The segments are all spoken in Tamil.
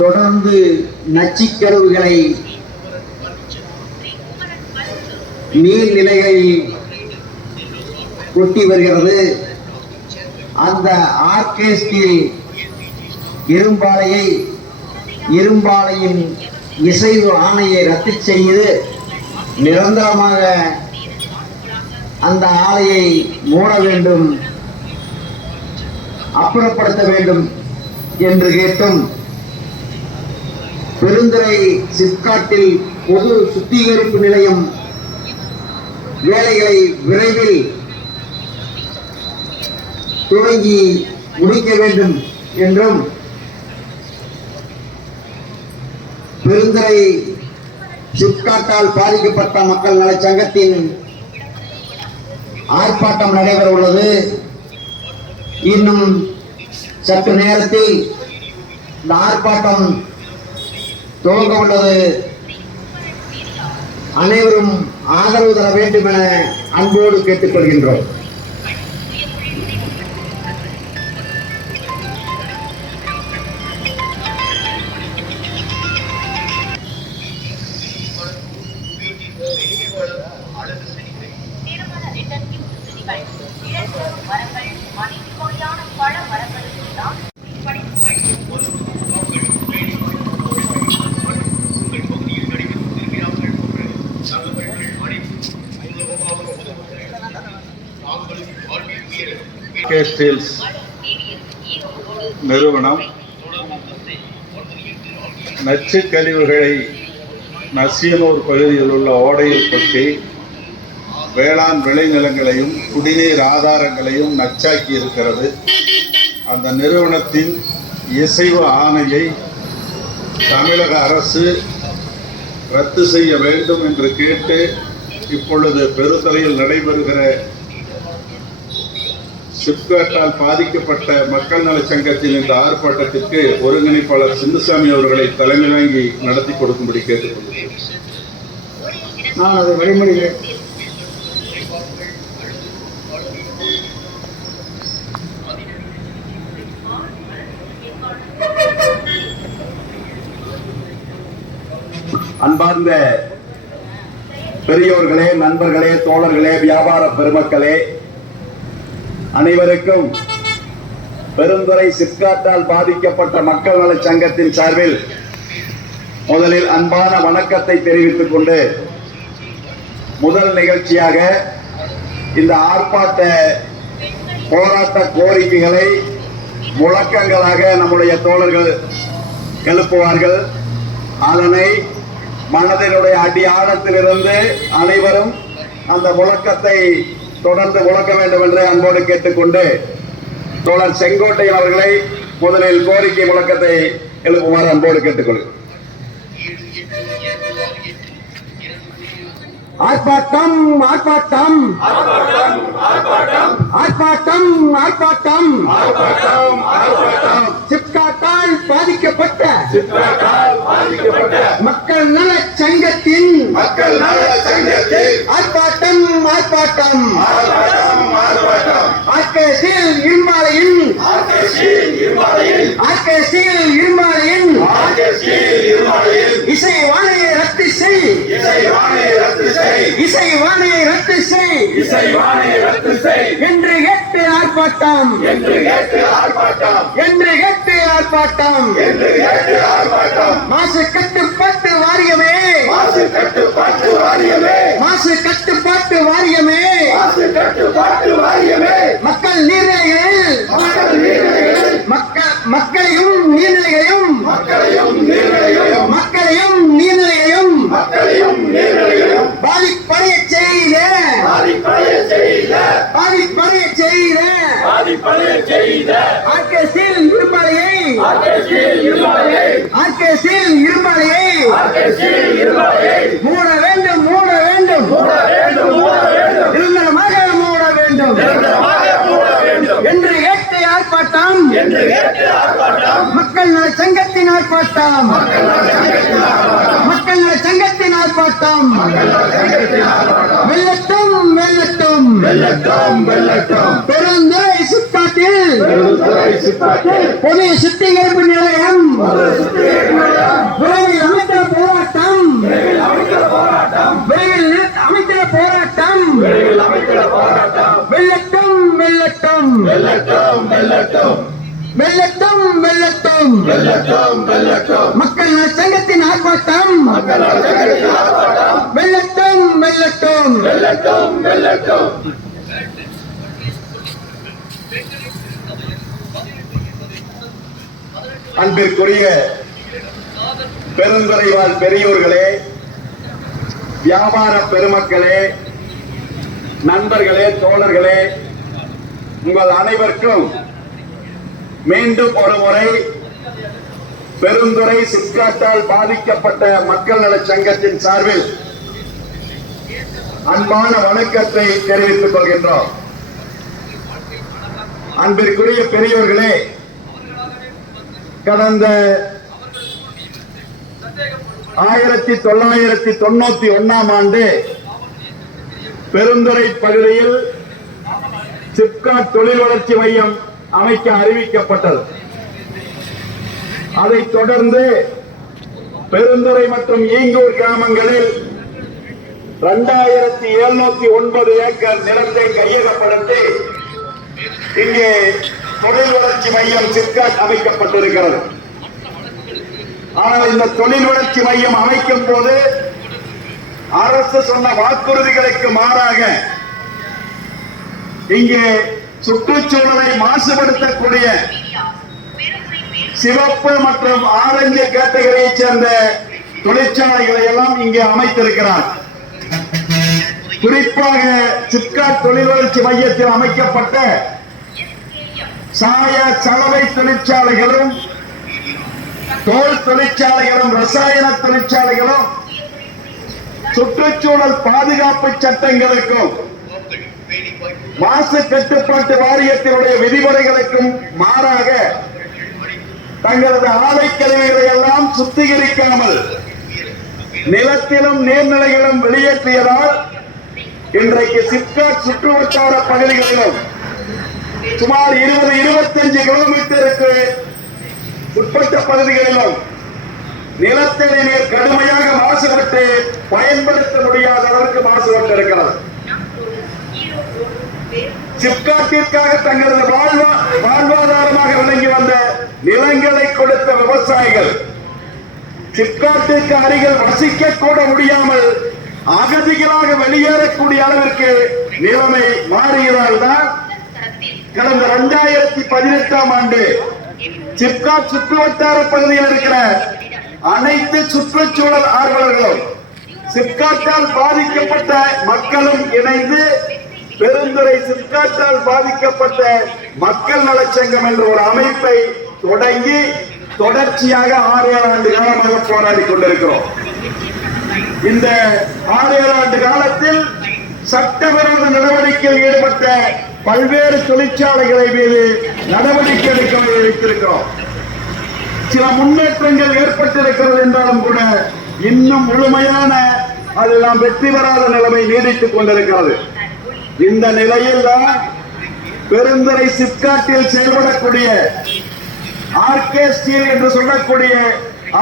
தொடர்ந்து நச்சுக்கழிவுகளை நீர்நிலைகளில் கொட்டி வருகிறது. அந்த ஆர்கே ஸ்டீல் இரும்பாலையின் இசைவு ஆணையை ரத்து செய்து நிரந்தரமாக அந்த ஆலையை மூட வேண்டும், அப்புறப்படுத்த வேண்டும் என்று கேட்டும் பெருந்துறை சிப்காட்டில் பொது சுத்திகரிப்பு நிலையம் வேலைகளை விரைவில் துவங்கி முடிக்க வேண்டும் என்றும் பெருந்துறை சிப்காட்டால் பாதிக்கப்பட்ட மக்கள் நலச் சங்கத்தின் ஆர்ப்பாட்டம் நடைபெற உள்ளது. இன்னும் சற்று நேரத்தில் இந்த ஆர்ப்பாட்டம் துவங்க உள்ளது. அனைவரும் ஆதரவு தர வேண்டும் என அன்போடு கேட்டுக்கொள்கின்றோம். ஆர்கே ஸ்டீல்ஸ் நிறுவனம் நச்சு கழிவுகளை நசியனூர் பகுதியில் உள்ள ஓடையில் கொட்டி வேளாண் விளைநிலங்களையும் குடிநீர் ஆதாரங்களையும் நச்சாக்கி இருக்கிறது. அந்த நிறுவனத்தின் இசைவு ஆணையை தமிழக அரசு ரத்து செய்ய வேண்டும் என்று கேட்டு இப்பொழுது பெருந்துறையில் நடைபெறுகிற சிப்காட்டால் பாதிக்கப்பட்ட மக்கள் நல சங்கத்தின் இந்த ஆர்ப்பாட்டத்திற்கு ஒருங்கிணைப்பாளர் சின்னசாமி அவர்களை தலைமை வாங்கி நடத்தி கொடுக்கும்படி கேட்டுக்கொள்கிறேன். நான் அதை வழிமொழிகிறேன். அன்பார்ந்த பெரியோர்களே, நண்பர்களே, தோழர்களே, வியாபார பெருமக்களே, அனைவருக்கும் பெருந்துறை சிப்காட்டால் பாதிக்கப்பட்ட மக்கள் நல சங்கத்தின் சார்பில் முதலில் அன்பான வணக்கத்தை தெரிவித்துக் கொண்டு முதல் நிகழ்ச்சியாக இந்த ஆர்ப்பாட்ட போராட்ட கோரிக்கைகளை முழக்கங்களாக நம்முடைய தோழர்கள் எழுப்புவார்கள். அதனை மனதினுடைய அடி ஆழத்திலிருந்து அனைவரும் அந்த முழக்கத்தை தொடர்ந்து முழக்க வேண்டும் என்று அன்போடு கேட்டுக்கொண்டு தோழர் செங்கோட்டையன் அவர்களை முதலில் கோரிக்கை முழக்கத்தை எழுப்புமாறு அன்போடு கேட்டுக்கொள்கிறேன். ஆர்ப்பாட்டம் ஆர்ப்பாட்டம் ஆர்ப்பாட்டம் ஆர்ப்பாட்டம் சிப்காட்டால் பாதிக்கப்பட்ட மக்கள் நல சங்கத்தின் ஆர்ப்பாட்டம் ஆர்ப்பாட்டம் ஆர்கே ஸ்டீல் இரும்பாலையின் இசைவாணையை ரத்து செய், இசைவாணையை ரத்து செய் என்று கேட்டு ஆர்ப்பாட்டம், மாசு கட்டுப்பாட்டு வாரியமே, மக்கள் நீர்நிலைகளில் மக்களையும் நீர்நிலைகளையும் பாதிப்படைய செய்த ஆர்கே ஸ்டீல் இரும்பாலையை மூட வேண்டும் நிரந்தரமாக மூட வேண்டும் என்று கேட்டு ஆர்ப்பாட்டம், மக்கள் நல சங்கத்தின் ஆர்ப்பாட்டம், வெல்லட்டும் பெருந்துறை சிப்காட்டில் பொது சுத்திகரிப்பு நிலையம் வெல்லட்டும் வெல்லட்டும் மக்கள் நல சங்கத்தின் ஆர்ப்பாட்டம் வெல்லட்டும் அன்பிற்குரிய பெருந்துறை வாழ் பெரியோர்களே, வியாபார பெருமக்களே, நண்பர்களே, தோழர்களே, உங்கள் அனைவருக்கும் மீண்டும் ஒரு முறை பெருந்துறை சிப்காட்டால் பாதிக்கப்பட்ட மக்கள் நல சங்கத்தின் சார்பில் அன்பான வணக்கத்தை தெரிவித்துக் கொள்கின்றோம். அன்பிற்குரிய பெரியோர்களே, கடந்த 1991 ஆண்டு பெருந்துறை பகுதியில் சிப்காட் தொழில் வளர்ச்சி மையம் அமைக்க அறிவிக்கப்பட்டது. அதைத் தொடர்ந்து பெருந்துறை மற்றும் ஈங்கூர் கிராமங்களில் 2709 ஏக்கர் நிலத்தை கையகப்படுத்தி இங்கே தொழில் வளர்ச்சி மையம் சிப்காட் அமைக்கப்பட்டிருக்கிறது. ஆனால் இந்த தொழில் வளர்ச்சி மையம் அமைக்கும் போது அரசு சொன்ன வாக்குறுதிகளுக்கு மாறாக இங்கே சுற்றுச்சூழலை மாசுபடுத்தக்கூடிய சிவப்பு மற்றும் ஆரஞ்சு கேட்டகரியைச் சேர்ந்த தொழிற்சாலைகளை எல்லாம் இங்கே அமைத்திருக்கிறார். குறிப்பாக சிப்காட் தொழில் வளர்ச்சி மையத்தில் அமைக்கப்பட்ட சாய சலவை தொழிற்சாலைகளும் தோல் தொழிற்சாலைகளும் ரசாயன தொழிற்சாலைகளும் சுற்றுச்சூழல் பாதுகாப்பு சட்டங்களுக்கும் மாசு கட்டுப்பாட்டு வாரியத்தினுடைய விதிமுறைகளுக்கும் மாறாக தங்களது ஆலை கழிவுகளை எல்லாம் சுத்திகரிக்காமல் நிலத்திலும் நீர்நிலைகளும் வெளியேற்றியதால் இன்றைக்கு சிப்காட் சுற்றுவட்டார பகுதிகளிலும் சுமார் 20-25 கிலோமீட்டருக்கு உட்பட்ட பகுதிகளிலும் நிலத்தடி நீர் கடுமையாக மாசுபட்டு பயன்படுத்த முடியாத அளவுக்கு மாசுபட்டு இருக்கிறது. சிப்காட்டிற்காக தங்களது வாழ்வாதாரமாக விளங்கி வந்த நிலங்களை கொடுத்த விவசாயிகள் சிப்காட்டிற்கு அருகில் வசிக்க கூட முடியாமல் அகதிகளாக வெளியேறக்கூடிய அளவிற்கு நிலைமை மாறியதால் தான் கடந்த 2018 ஆண்டு சிப்காட் சுற்றுவட்டார பகுதியில் இருக்கிற அனைத்து சுற்றுச்சூழல் ஆர்வலர்களும் சிப்காட்டால் பாதிக்கப்பட்ட மக்களும் இணைந்து பெருந்துறை சிப்காட்டால் பாதிக்கப்பட்ட மக்கள் நலச்சங்கம் என்ற ஒரு அமைப்பை தொடங்கி தொடர்ச்சியாக 6-7 ஆண்டு காலமாக போராடி கொண்டிருக்கிறோம். இந்த 6-7 ஆண்டு காலத்தில் சட்டவிரோத நடவடிக்கையில் ஈடுபட்ட பல்வேறு தொழிற்சாலைகளை மீது நடவடிக்கை எடுக்க வைத்திருக்கிறோம். சில முன்னேற்றங்கள் ஏற்பட்டிருக்கிறது என்றாலும் கூட இன்னும் முழுமையான அதெல்லாம் வெற்றி பெறாத நிலைமை நீடித்துக் கொண்டிருக்கிறது. இந்த நிலையில் தான் பெருந்துறை சிப்காட்டில் செயல்படக்கூடிய ஆர்கே ஸ்டீல் என்று சொல்லக்கூடிய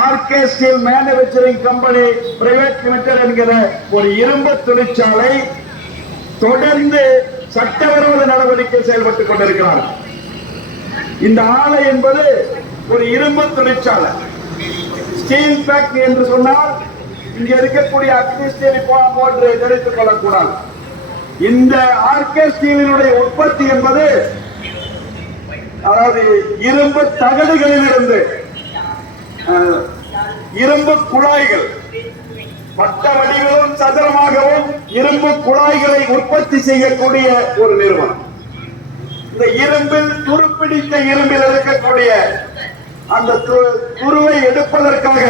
RK steel manufacturing company private limited என்கிற ஒரு இரும்பு தொழிற்சாலை தொடர்ந்து சட்டவிரோத நடவடிக்கை செயல்பட்டுக் கொண்டிருக்கிறார். இந்த ஆலை என்பது ஒரு இரும்பு தொழிற்சாலை. ஸ்டீல் ஃபேக்டரி என்று சொன்னால் இங்க இருக்கக்கூடிய அக்னி ஸ்டீல் போன்று நினைத்துக் கொள்ளக்கூடாது. இந்த ஆர்கே ஸ்டீலினுடைய உற்பத்தி என்பது அதாவது இரும்பு தகடுகளிலிருந்து இரும்பு குழாய்கள் வட்ட வடிவிலும் சதுரமாகவும் இரும்பு குழாய்களை உற்பத்தி செய்யக்கூடிய ஒரு நிறுவனம். இந்த இரும்பில் துருப்பிடித்த இரும்பில் இருக்கக்கூடிய அந்த துருவை எடுப்பதற்காக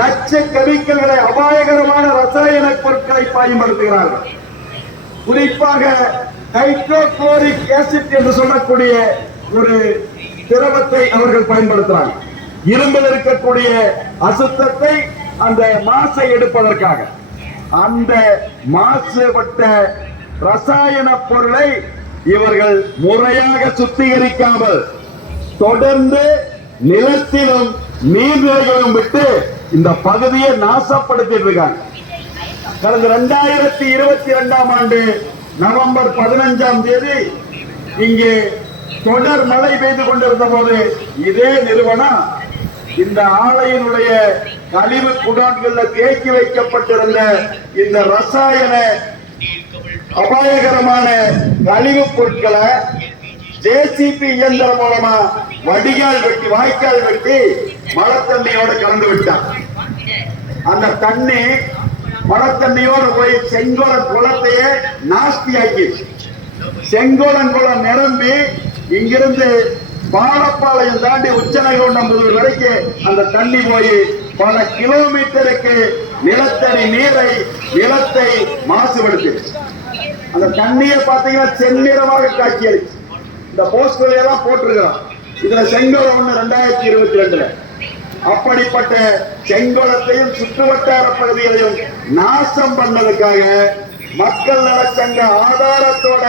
நச்சு கெமிக்கல்களை அபாயகரமான ரசாயன பொருட்களை பயன்படுத்துகிறார்கள். குறிப்பாக ஹைட்ரோகுளோரிக் ஆசிட் என்று சொல்லக்கூடிய ஒரு திரவத்தை அவர்கள் பயன்படுத்துறாங்க. இரும்பில் இருக்கக்கூடிய அசுத்தத்தை அந்த மாசை எடுப்பதற்காக அந்த மாசுபட்ட ரசாயன பொருளை இவர்கள் முறையாக சுத்திகரிக்காமல் தொடர்ந்து நிலத்திலும் நீர்நிலைகளும் விட்டு இந்த பகுதியை நாசப்படுத்திட்டு இருக்காங்க. கடந்த 2022 ஆண்டு நவம்பர் 15 இங்கே தொடர் மழை பெய்து கொண்டிருந்த போது இதே நிறுவனம் இந்த ஆலையினுடைய கழிவு குடான்கள்ல தேக்கி வைக்கப்பட்டிருந்த இந்த ரசாயன அபாயகரமான கழிவுப் பொருட்களை ஜேசிபி இயந்திரம் மூலமா வடிகால் வெட்டி வாய்க்கால் வெட்டி மழை தண்ணியோட கலந்து விட்டான். அந்த தண்ணி மழை தண்ணியோடு போய் செங்கோலன் குளத்தையே நாஸ்தியாக்கி செங்கோலன் குளம் நிரம்பி இங்கிருந்து பாலப்பாளையம் தாண்டி உச்சநகர் வரைக்கும் அந்த தண்ணி போய் பல கிலோமீட்டருக்கு நிலத்தடி நீரை நிலத்தை மாசுபடுத்து. அந்த தண்ணியை பார்த்தீங்கன்னா செந்நிறமாக காட்சி அளிச்சு இந்த போஸ்டர் எல்லாம் போட்டிருக்கிறோம். இதுல செங்கோலம் 2022 அப்படிப்பட்ட செங்கோலத்தையும் சுற்றுவட்டார பகுதிகளையும் நாசம் பண்ணதுக்காக மக்கள் நலச்சங்க ஆதாரத்தோட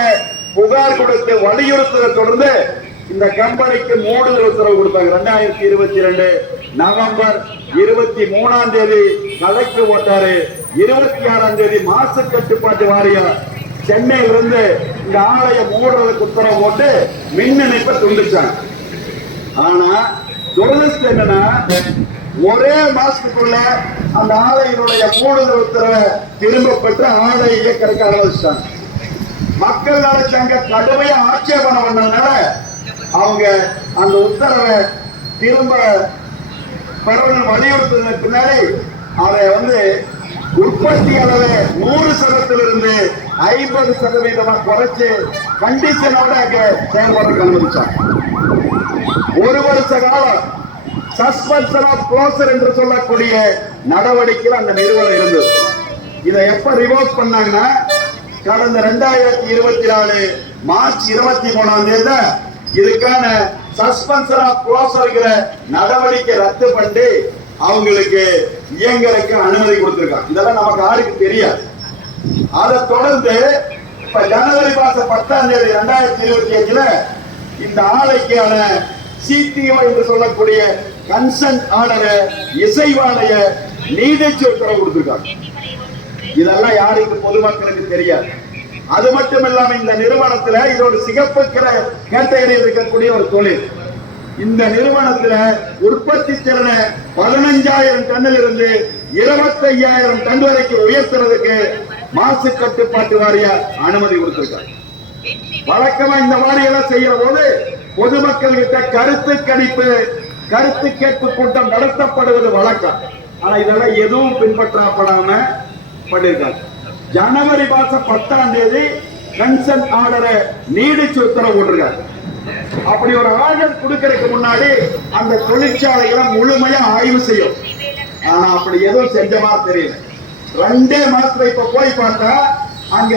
புகார் கொடுத்து வலியுறுத்துவதை தொடர்ந்து இந்த கம்பெனிக்கு மூடுதல் உத்தரவு கொடுத்தாங்க. 2022 நவம்பர் 23ஆம் தேதி கலெக்டர் போட்டாரு. 26ஆம் தேதி மாசு கட்டுப்பாட்டு வாரியம் சென்னையிலிருந்து இந்த ஆலய மூடுறதுக்கு உத்தரவு போட்டு மின் இணைப்பை துண்டிச்சாங்க. ஆனா துரதிருஷ்டம் என்னன்னா ஒரே மாசத்துக்குள்ள அந்த ஆலையினுடைய மூடுதல் உத்தரவை திரும்ப பெற்று ஆலை இயக்கறதுக்கு அனுமதிச்சாங்க. மக்கள் நலச்சங்க கடுமையா ஆட்சேபனை பண்ணதுனால அவங்க அந்த உத்தரவை திரும்ப பெறணும் வலியுறுத்தின பின்னாடி அதை உற்பத்தி அளவை 100% 50% குறைச்சு கண்டிஷனோட செயல்படுறதுக்கு அனுமதிச்சாங்க. ஒரு வருஷ காலம் சஸ்பென்ஷன் ஆஃப் க்ளோசர் என்று சொல்லக்கூடிய நடவடிக்கையில் அந்த நிறுவனம் இருந்தது. இதை எப்ப ரிவோக் பண்ணாங்கன்னா கடந்த 2024 மார்ச் 23ஆம் தேதி இதுக்கான சஸ்பென்ஷன் ஆஃப் க்ளோசர் நடவடிக்கை ரத்து பண்ணி அவங்களுக்கு இயங்கறதுக்கு அனுமதி கொடுத்திருக்காங்க. இதெல்லாம் நமக்கு யாருக்கு தெரியாது. அதை தொடர்ந்து இப்ப ஜனவரி மாசம் 10ஆம் தேதி 2025 இந்த ஆலைக்கான சிடிஓ என்று சொல்லக்கூடிய கன்சென்ட் ஆர்டரை இசைவாணைய நீதிச்சு உத்தரவு கொடுத்திருக்காங்க. இதெல்லாம் யாருக்கு பொதுமக்களுக்கு தெரியாது. அது மட்டும் இல்லாம இந்த நிறுவனத்துல இது ஒரு சிகப்பு கேட்டகரியில் இருக்கக்கூடிய ஒரு தொழில். இந்த நிறுவனத்துல உற்பத்தி திறனை 15,000 டன்னில் இருந்து 25,000 டன் வரைக்கும் உயர்த்துறதுக்கு மாசு கட்டுப்பாட்டு வாரிய அனுமதி கொடுத்திருக்காங்க. வழக்கமா இந்த வாரியெல்லாம் செய்யற போது பொதுமக்கள் கிட்ட கருத்து கேட்பு கூட்டம் நடத்தப்படுவது வழக்கம். ஆனா இதெல்லாம் எதுவும் பின்பற்றப்படாம பண்ணிருக்காங்க. ஜனவரி மாசம் 10ஆம் தேதி கன்சென்ட் ஆர்டரை நீடிச்சு உத்தரவு போட்டிருக்காங்க. அப்படி ஒரு ஆர்டர் கொடுக்கறதுக்கு முன்னாடி அந்த தொழிற்சாலைகளை முழுமையா ஆய்வு செய்யும். ஆனா அப்படி எதுவும் செஞ்ச மாதிரி தெரியல. 2 மாசத்துல இப்ப போய் பார்த்தா அங்க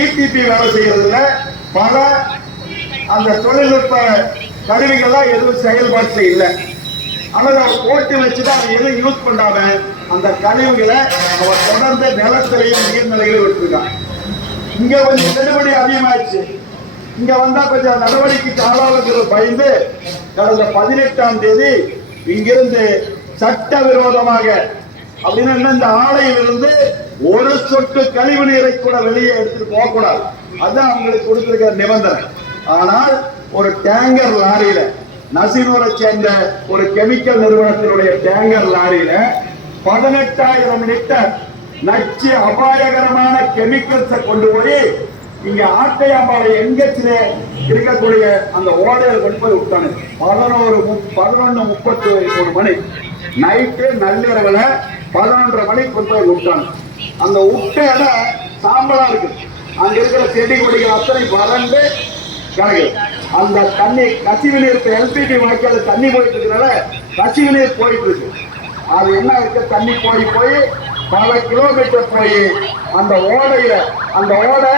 இடிபி வேலை செய்யறதுல பல அந்த தொழில்நுட்ப கருவிகள்லாம் எதுவும் செயல்பாட்டு இல்லை. அல்லது அவர் போட்டு வச்சுதான் அதை எதுவும் யூஸ் பண்ணாம அந்த கழிவுகளை அவர் தொடர்ந்து நிலத்திலையும் நீர்நிலைகளையும் விட்டுருக்காங்க. இங்க கொஞ்சம் கெடுபடி அதிகமாயிடுச்சு. இங்க வந்தா கொஞ்சம் நடவடிக்கைக்கு ஆளாளுக்கு பயந்து கடந்த 18ஆம் தேதி இங்கிருந்து சட்டவிரோதமாக அப்படின்னு இந்த ஆலையிலிருந்து ஒரு சொட்டு கழிவு நீரை கூட வெளியே எடுத்துட்டு போகக்கூடாது. அதுதான் அவங்களுக்கு கொடுத்திருக்கிற நிபந்தனை. ஆனால் ஒரு டேங்கர் லாரியில நசினூரை சேர்ந்த ஒரு கெமிக்கல் நிறுவனத்தினுடைய டேங்கர் லாரியில 18,000 லிட்டர் நச்சு அபாயகரமான கெமிக்கல்ஸை கொண்டு போய் இங்க ஆட்டையாம்பாளை எங்கச்சிலே இருக்கக்கூடிய அந்த ஓடையில் கொண்டு போய் விட்டாங்க. 11:33 மணி நைட்டு நள்ளிரவுல 11:30 மணிக்கு கொண்டு போய் விட்டாங்க. அந்த விட்ட இடம் சாம்பலா இருக்கு. அங்க இருக்கிற செடி கொடிகள் அத்தனை வறண்டு கிடக்கு. அந்த தண்ணி கசிவு நீர் எல்பிடி வாய்க்கால் தண்ணி போயிட்டு இருக்கிறனால கசிவு நீர் போயிட்டு இருக்கு. அது என்ன இருக்கு, தண்ணி போய் பல கிலோமீட்டர் போய் அந்த ஓடையில அந்த ஓடை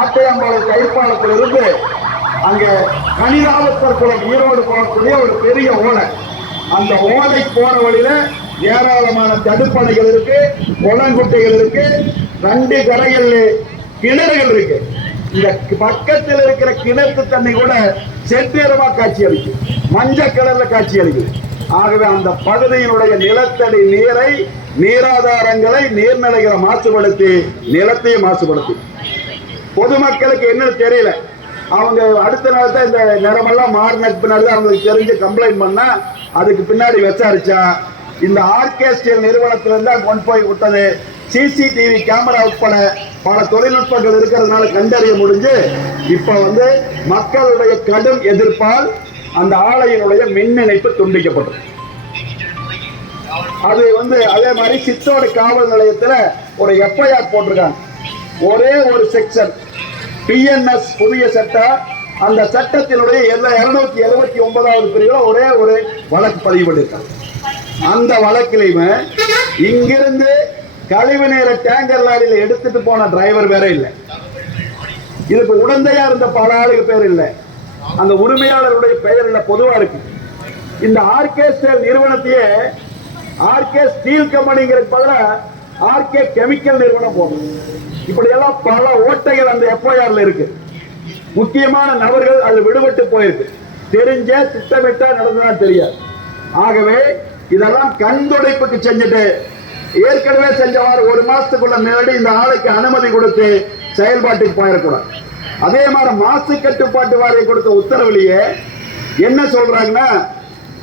ஆட்டையாம்பாளை கைப்பாலத்தில் இருந்து அங்க கனிராவத்தர் குளம் ஈரோடு போகக்கூடிய ஒரு பெரிய ஓடை. அந்த ஓடை போற வழியில ஏராளமான தடுப்பணைகள் இருக்கு, குளங்குட்டைகள் இருக்கு, 2 கரைகள் கிணறுகள் இருக்கு. இந்த பக்கத்தில் இருக்கிற கிணத்து தண்ணி கூட செந்நிறமா காட்சி அளிக்கும், மஞ்சள் கலர்ல காட்சி அளிக்கும். ஆகவே அந்த பகுதியினுடைய நிலத்தடி நீரை, நீராதாரங்களை, நீர்நிலைகளை மாசுபடுத்தி நிலத்தையும் மாசுபடுத்தி பொதுமக்களுக்கு என்ன தெரியல. அவங்க அடுத்த நாள் தான் இந்த நிறமெல்லாம் மாறினதுக்கு பின்னாடி தான் அவங்களுக்கு தெரிஞ்சு கம்ப்ளைண்ட் பண்ணா அதுக்கு பின்னாடி விசாரிச்சா இந்த ஆர்கேஸ்ட்ரியல் நிறுவனத்திலிருந்து தான் கொண்டு போய் விட்டது. சிசிடிவி கேமரா உட்பட பல தொழில்நுட்பங்கள் இருக்கிறதுனால கண்டறிய முடிஞ்சு இப்ப மக்களுடைய கடும் எதிர்ப்பால் அந்த ஆலையினுடைய மின் இணைப்பு துண்டிக்கப்பட்டது. அது அதே மாதிரி சித்தோடு காவல் நிலையத்துல ஒரு எஃப்ஐஆர் போட்டிருக்காங்க. ஒரே ஒரு செக்ஷன் பிஎன்எஸ் புதிய சட்டம், அந்த சட்டத்தினுடைய 279வது பிரிவுல ஒரே ஒரு வழக்கு பதிவு பண்ணிருக்காங்க. அந்த வழக்கிலையுமே இங்கிருந்து கழிவு நீரை டேங்கர் லாரியில எடுத்துட்டு போன டிரைவர் வேற இல்லை, இதுக்கு உடந்தையா இருந்த பல ஆளுக்கு பேர் இல்லை, அந்த உரிமையாளருடைய பெயர் இல்ல, பொதுவா இருக்கு. இந்த ஆர்கே ஸ்டீல் நிறுவனத்தையே ஆர்கே ஸ்டீல் கம்பெனிங்கிறது பதிலா ஆர்கே கெமிக்கல் நிறுவனம் போகும். இப்படி எல்லாம் பல ஓட்டைகள் அந்த எஃப்ஐஆர்ல இருக்கு. முக்கியமான நபர்கள் அது விடுபட்டு போயிருக்கு. தெரிஞ்ச திட்டமிட்டா நடந்ததா தெரியாது. ஆகவே இதெல்லாம் கண்துடைப்புக்கு செஞ்சுட்டு ஏற்கனவே செஞ்சவாறு ஒரு மாசத்துக்குள்ள முன்னாடி இந்த ஆலைக்கு அனுமதி கொடுத்து செயல்பாட்டுக்கு போயிடக்கூடாது. அதே மாதிரி மாசு கட்டுப்பாட்டு வாரியம் கொடுத்த உத்தரவுலயே என்ன சொல்றாங்கன்னா,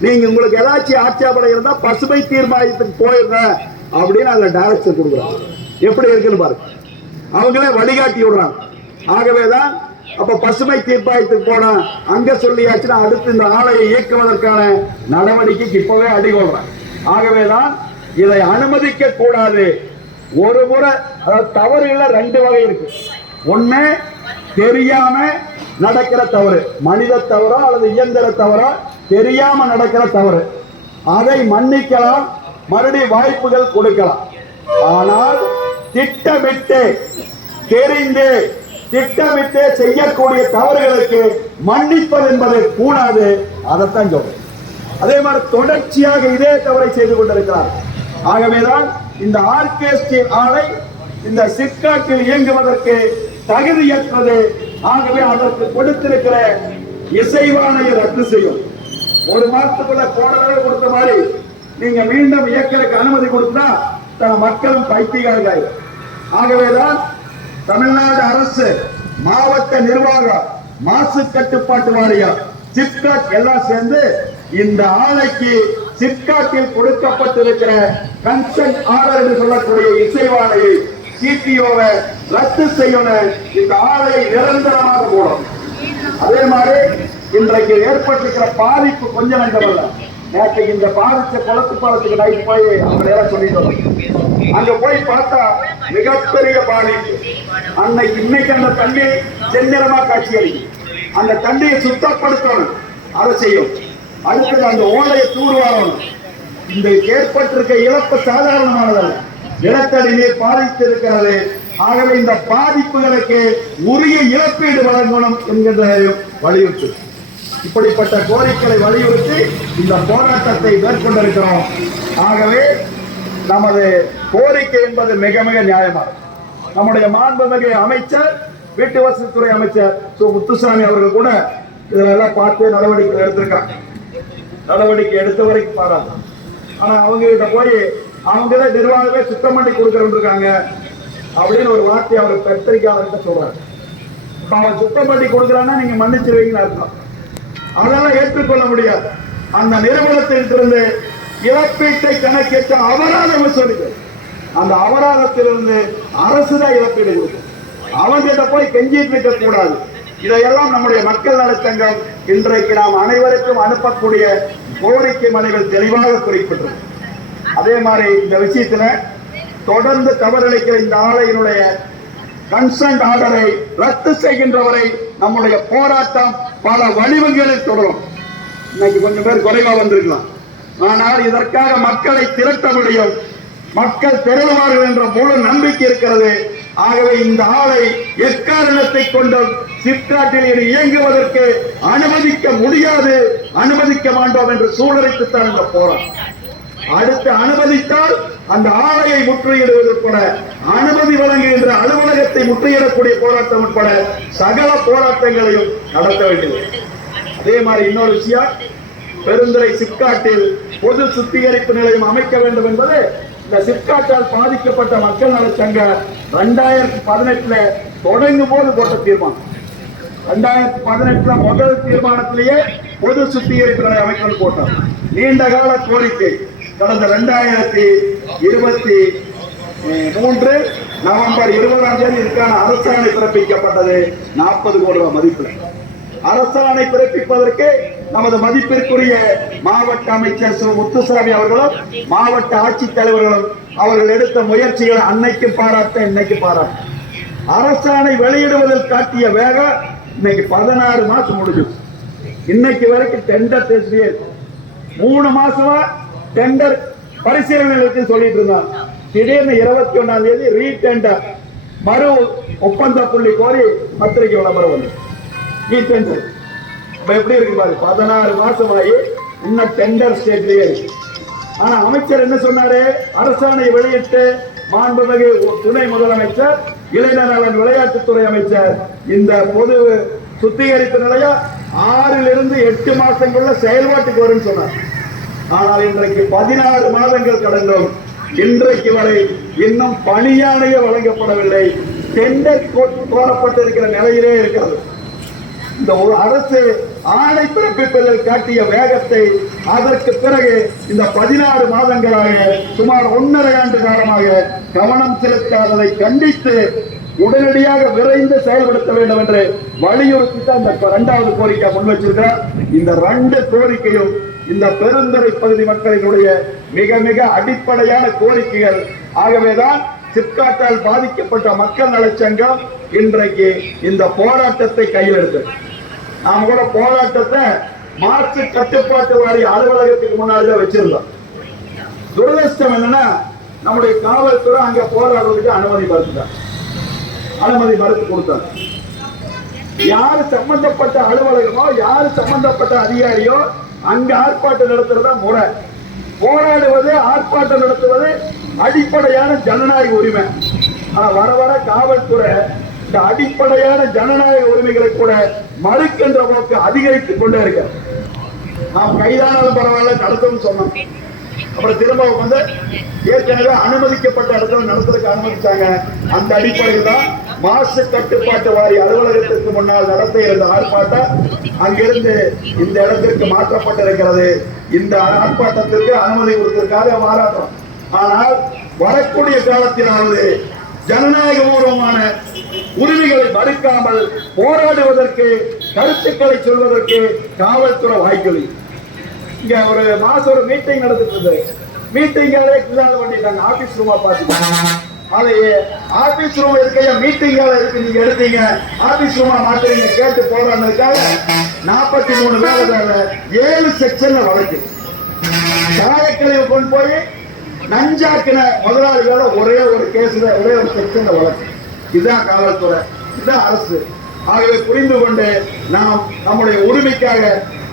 நீங்க உங்களுக்கு ஏதாச்சும் ஆட்சேபனை இருந்தா பசுமை தீர்மானத்துக்கு போயிருங்க அப்படின்னு அதுல டைரக்ஷன் கொடுக்குறாங்க. எப்படி இருக்குன்னு பாருங்க, அவங்களே வழிகாட்டி விடுறாங்க. ஆகவேதான் அப்ப பசுமை தீர்ப்பாயத்துக்கு போனா அங்க சொல்லியாச்சுன்னா அடுத்து இந்த ஆலையை இயக்குவதற்கான நடவடிக்கைக்கு இப்பவே அடிகொள்றாங்க. ஆகவேதான் இதை அனுமதிக்க கூடாது. ஒரு முறை தவறுல ரெண்டு வகை இருக்கு. ஒண்ணு தெரியாம நடக்கிற தவறு, மனித தவறோ அல்லது இயந்திர தவறோ தெரியாம நடக்கிற தவறு, அதை மன்னிக்கலாம், மறுபடியும் வாய்ப்புகள் கொடுக்கலாம். ஆனால் திட்டமிட்டு தெரிந்து திட்டமிட்டு செய்யக்கூடிய தவறுகளுக்கு மன்னிப்பது என்பது கூடாது. அதைத்தான் சொல்றேன். அதே மாதிரி தொடர்ச்சியாக இதே தவறை செய்து கொண்டிருக்கிறார். ஆகவேதான் இந்த ஆர்கே ஸ்டீல் ஆலை இந்த சிப்காட்டில் இயங்குவதற்கு தகுதியற்றது. ஆகவே அதற்கு கொடுத்திருக்கிற இசைவாணையை ரத்து செய்யும். ஒரு மாசத்துக்குள்ள போனவே கொடுத்த மாதிரி நீங்க மீண்டும் இயக்கிறதுக்கு அனுமதி கொடுத்தா மக்களும் பைத்தியர்கள். ஆகவேதான் தமிழ்நாடு அரசு, மாவட்ட நிர்வாகம், மாசு கட்டுப்பாட்டு வாரியம், சிப்காட் எல்லாம் சேர்ந்து இந்த ஆலைக்கு சிப்காட்டில் கொடுக்கப்பட்டிருக்கிற கன்சென்ட் ஆர்டர் என்று சொல்லக்கூடிய இசைவாணையை சிடிஓவை ரத்து செய்யணும். இந்த ஆலையை நிரந்தரமாக போடும். அதே மாதிரி இன்றைக்கு ஏற்பட்டிருக்கிற பாதிப்பு கொஞ்சம் நஞ்சமல்ல. நேற்று இந்த பாதிச்ச குளத்து பாலத்துக்கு நைட் போய் அவங்க எல்லாம் சொல்லிட்டு அங்க போய் பார்த்தா மிகப்பெரிய பாதிப்பு. அன்னைக்கு இன்னைக்கு அந்த தண்ணி செந்நிறமா காட்சி அளிக்கும். அந்த தண்ணியை சுத்தப்படுத்தணும், அதை செய்யும். அடுத்தது அந்த ஓலையை தூர்வாரணும். இந்த ஏற்பட்டிருக்க இழப்பு சாதாரணமானதல்ல, நிலத்தடி நீர் பாதித்திருக்கிறது. ஆகவே இந்த பாதிப்புகளுக்கு உரிய இழப்பீடு வழங்கணும் என்கின்றதையும் வலியுறுத்து. இப்படிப்பட்ட கோரிக்கைகளை வலியுறுத்தி இந்த போராட்டத்தை மேற்கொண்டிருக்கிறோம். ஆகவே நமது கோரிக்கை என்பது மிக மிக நியாயமானது. நம்முடைய மாண்புமிகு அமைச்சர், வீட்டு வசதித்துறை அமைச்சர் முத்துசாமி அவர்கள் கூட இதெல்லாம் பார்த்து நடவடிக்கை எடுத்திருக்காங்க. நடவடிக்கை எடுத்த வரைக்கும் பாராட்டு. ஆனா அவங்க கிட்ட போய் அவங்களே நிர்வாகமே சுத்தம் பண்ணி கொடுக்கறோம் அப்படின்னு ஒரு வார்த்தை அவர் பத்திரிகையாளர்கிட்ட சொல்றாரு. இப்ப அவன் சுத்தம் பண்ணி கொடுக்கறான்னா நீங்க மன்னிச்சிருவீங்கன்னு அர்த்தம். அதெல்லாம் ஏற்றுக்கொள்ள முடியாது. அந்த நிறுவனத்திலிருந்து இழப்பீட்டை கணக்கிட்ட அபராதம் வசூலிக்க, அந்த அபராதத்திலிருந்து அரசு தான் இழப்பீடு கொடுக்கும். அவங்கிட்ட போய் கெஞ்சிட்டு இருக்க கூடாது. இதையெல்லாம் நம்முடைய மக்கள் நலச்சங்கம் இன்றைக்கு நாம் அனைவருக்கும் அனுப்பக்கூடிய கோரிக்கை மனுகள் தெளிவாக குறிப்பிட்டிருக்கு. அதே மாதிரி இந்த விஷயத்துல தொடர்ந்து தவறளிக்கிற இந்த ஆலையினுடைய கன்சென்ட் ஆர்டரை ரத்து செய்கின்ற வரை நம்முடைய போராட்டம் பல வடிவங்களில் தொடரும். இன்னைக்கு கொஞ்சம் பேர் குறைவா வந்திருக்கலாம், ஆனால் இதற்காக மக்களை திரட்ட முடியும். மக்கள் திரளுவார்கள் என்ற முழு நம்பிக்கை இருக்கிறது. ஆகவே இந்த ஆலை எக்காரணத்தை கொண்டும் சிப்காட்டில் இயங்குவதற்கு அனுமதிக்க முடியாது, அனுமதிக்க மாட்டோம் என்று சூழலைத்துத்தான் இந்த போராட்டம். அடுத்து அனுமதித்தால் அந்த ஆலையை முற்றுகையிடுவது உட்பட, அனுமதி வழங்குகின்ற அலுவலகத்தை முற்றுகையிடக்கூடிய போராட்டம் உட்பட சகல போராட்டங்களையும் நடத்த வேண்டியது. அதே மாதிரி இன்னொரு விஷயம், பெருந்துறை சிப்காட்டில் பொது சுத்திகரிப்பு நிலையம் அமைக்க வேண்டும் என்பது இந்த சிப்காட்டால் பாதிக்கப்பட்ட மக்கள் நல சங்க 2018 தொடங்கும் போது போட்ட தீர்மானம். 2018 முதல் தீர்மானத்திலேயே பொது சுத்திகரிப்பு நிலைய அமைக்கணும் போட்டோம். நீண்ட கால கோரிக்கை. கடந்த 2023 நவம்பர் 20ஆம் தேதி இதுக்கான அரசாணை பிறப்பிக்கப்பட்டது. 40 கோடி ரூபாய் மதிப்பில் அரசாணை பிறப்பிப்பதற்கு நமது மதிப்பிற்குரிய மாவட்ட அமைச்சர் சு. முத்துசாமி அவர்களும் மாவட்ட ஆட்சித்தலைவர்களும் அவர்கள் எடுத்த முயற்சிகளை அன்னைக்கு பாராட்ட, இன்னைக்கு பாராட்ட. அரசாணை வெளியிடுவதில் காட்டிய வேகம் இன்னைக்கு 16 மாசம் முடிஞ்சு. இன்னைக்கு வரைக்கும் டெண்டர் பேசியே 3 மாசமா டெண்டர் பரிசீலனை சொல்லிட்டு இருந்தாங்க. திடீர்னு 21ஆம் தேதி ரீடெண்டர் மறு ஒப்பந்த புள்ளி கோரி பத்திரிகை விளம்பரம் வந்து ரீடெண்டர். இப்ப எப்படி இருக்கு பாரு, 16 மாசமாயி இன்னும் டெண்டர் ஸ்டேட்லயே இருக்கு. ஆனா அமைச்சர் என்ன சொன்னாரு? அரசாணை வெளியிட்டு மாண்புமிகு துணை முதலமைச்சர், இளைஞர் நலன் விளையாட்டுத்துறை அமைச்சர் இந்த பொது சுத்திகரிப்பு நிலையம் 6 to 8 மாசங்கள்ல செயல்பாட்டுக்கு வரும்னு சொன்னார். ஆனால் இன்றைக்கு 16 மாதங்கள் கடந்தும் இன்றைக்கு வரை இன்னும் பணியாணையே வழங்கப்படவில்லை. டெண்டர் கோரப்பட்டிருக்கிற நிலையிலே இருக்கிறது. இந்த ஒரு அரசு ஆணை பிறப்பிப்பதில் காட்டிய வேகத்தை அதற்கு பிறகு இந்த 16 மாதங்களாக சுமார் 1.5 ஆண்டு காலமாக கவனம் செலுத்தாததை கண்டித்து உடனடியாக விரைந்து செயல்படுத்த வேண்டும் என்று வலியுறுத்தி தான் இந்த 2வது கோரிக்கை முன் வச்சிருக்கிறார். இந்த 2 கோரிக்கையும் இந்த பெருந்துறை பகுதி மக்களினுடைய மிக மிக அடிப்படையான கோரிக்கைகள். ஆகவேதான் சிப்காட்டால் பாதிக்கப்பட்ட மக்கள் நலச்சங்கம் இன்றைக்கு இந்த போராட்டத்தை கையில் எடுத்து, நாம் கூட போராட்டத்தை மாசு கட்டுப்பாட்டு வாரிய அலுவலகத்துக்கு முன்னாடி வச்சிருந்தோம். துரதிருஷ்டம் என்னன்னா, நம்முடைய காவல்துறை அங்க போராடுறதுக்கு அனுமதி மறுத்து கொடுத்தாங்க. யாரு சம்பந்தப்பட்ட அலுவலகமோ, யாரு சம்பந்தப்பட்ட அதிகாரியோ அங்க ஆர்ப்பாட்டம் நடத்துறதா முறை. போராடுவது, ஆர்ப்பாட்டம் நடத்துவது அடிப்படையான ஜனநாயக உரிமை. ஆனா வர வர காவல்துறை இந்த அடிப்படையான ஜனநாயக உரிமைகளை கூட மறுக்கின்ற போக்கு அதிகரித்துக் கொண்டே இருக்க. நாம் கைதானாலும் பரவாயில்ல நடத்தும் சொன்னோம். அப்புறம் திரும்ப வந்து ஏற்கனவே அனுமதிக்கப்பட்ட இடத்துல நடத்துறதுக்கு அனுமதிச்சாங்க. அந்த அடிப்படையில் தான் மாசு கட்டுப்பாட்டு வாரிய அலுவலகத்திற்கு முன்னால் நடத்த இருந்த ஆர்ப்பாட்டம் அங்கிருந்து இந்த இடத்திற்கு மாற்றப்பட்டிருக்கிறது. இந்த ஆர்ப்பாட்டத்திற்கு அனுமதி கொடுத்திருக்காக மாறாட்டம். ஆனால் வரக்கூடிய காலத்தினாவது ஜனநாயக பூர்வமான உரிமைகளை மறுக்காமல் போராடுவதற்கு, கருத்துக்களை சொல்வதற்கு காவல்துறை வாய்க்கொள்ளி. இங்க ஒரு மாசம் ஒரு மீட்டிங் நடந்துட்டு இருந்தது. மீட்டிங்காலே பண்ணிட்டாங்க. ஆபீஸ் ரூமா பாத்துட்டாங்க. அதை ஆபீஸ் ரூம் இருக்கையா மீட்டிங்கால இருக்கு, நீங்க எடுத்தீங்க ஆபீஸ் ரூமா மாத்துறீங்க கேட்டு போறாங்க. 43 வேலை 7 செக்ஷன்ல வழக்கு. சாயக்கழிவு கொண்டு போய் நஞ்சாக்கின முதலாளிகளோட ஒரே ஒரு கேஸ்ல, ஒரே ஒரு செக்ஷன்ல வழக்கு. இதுதான் காவல்துறை, இதுதான் அரசு. ஆகவே புரிந்து கொண்டு நாம் நம்முடைய உரிமைக்காக,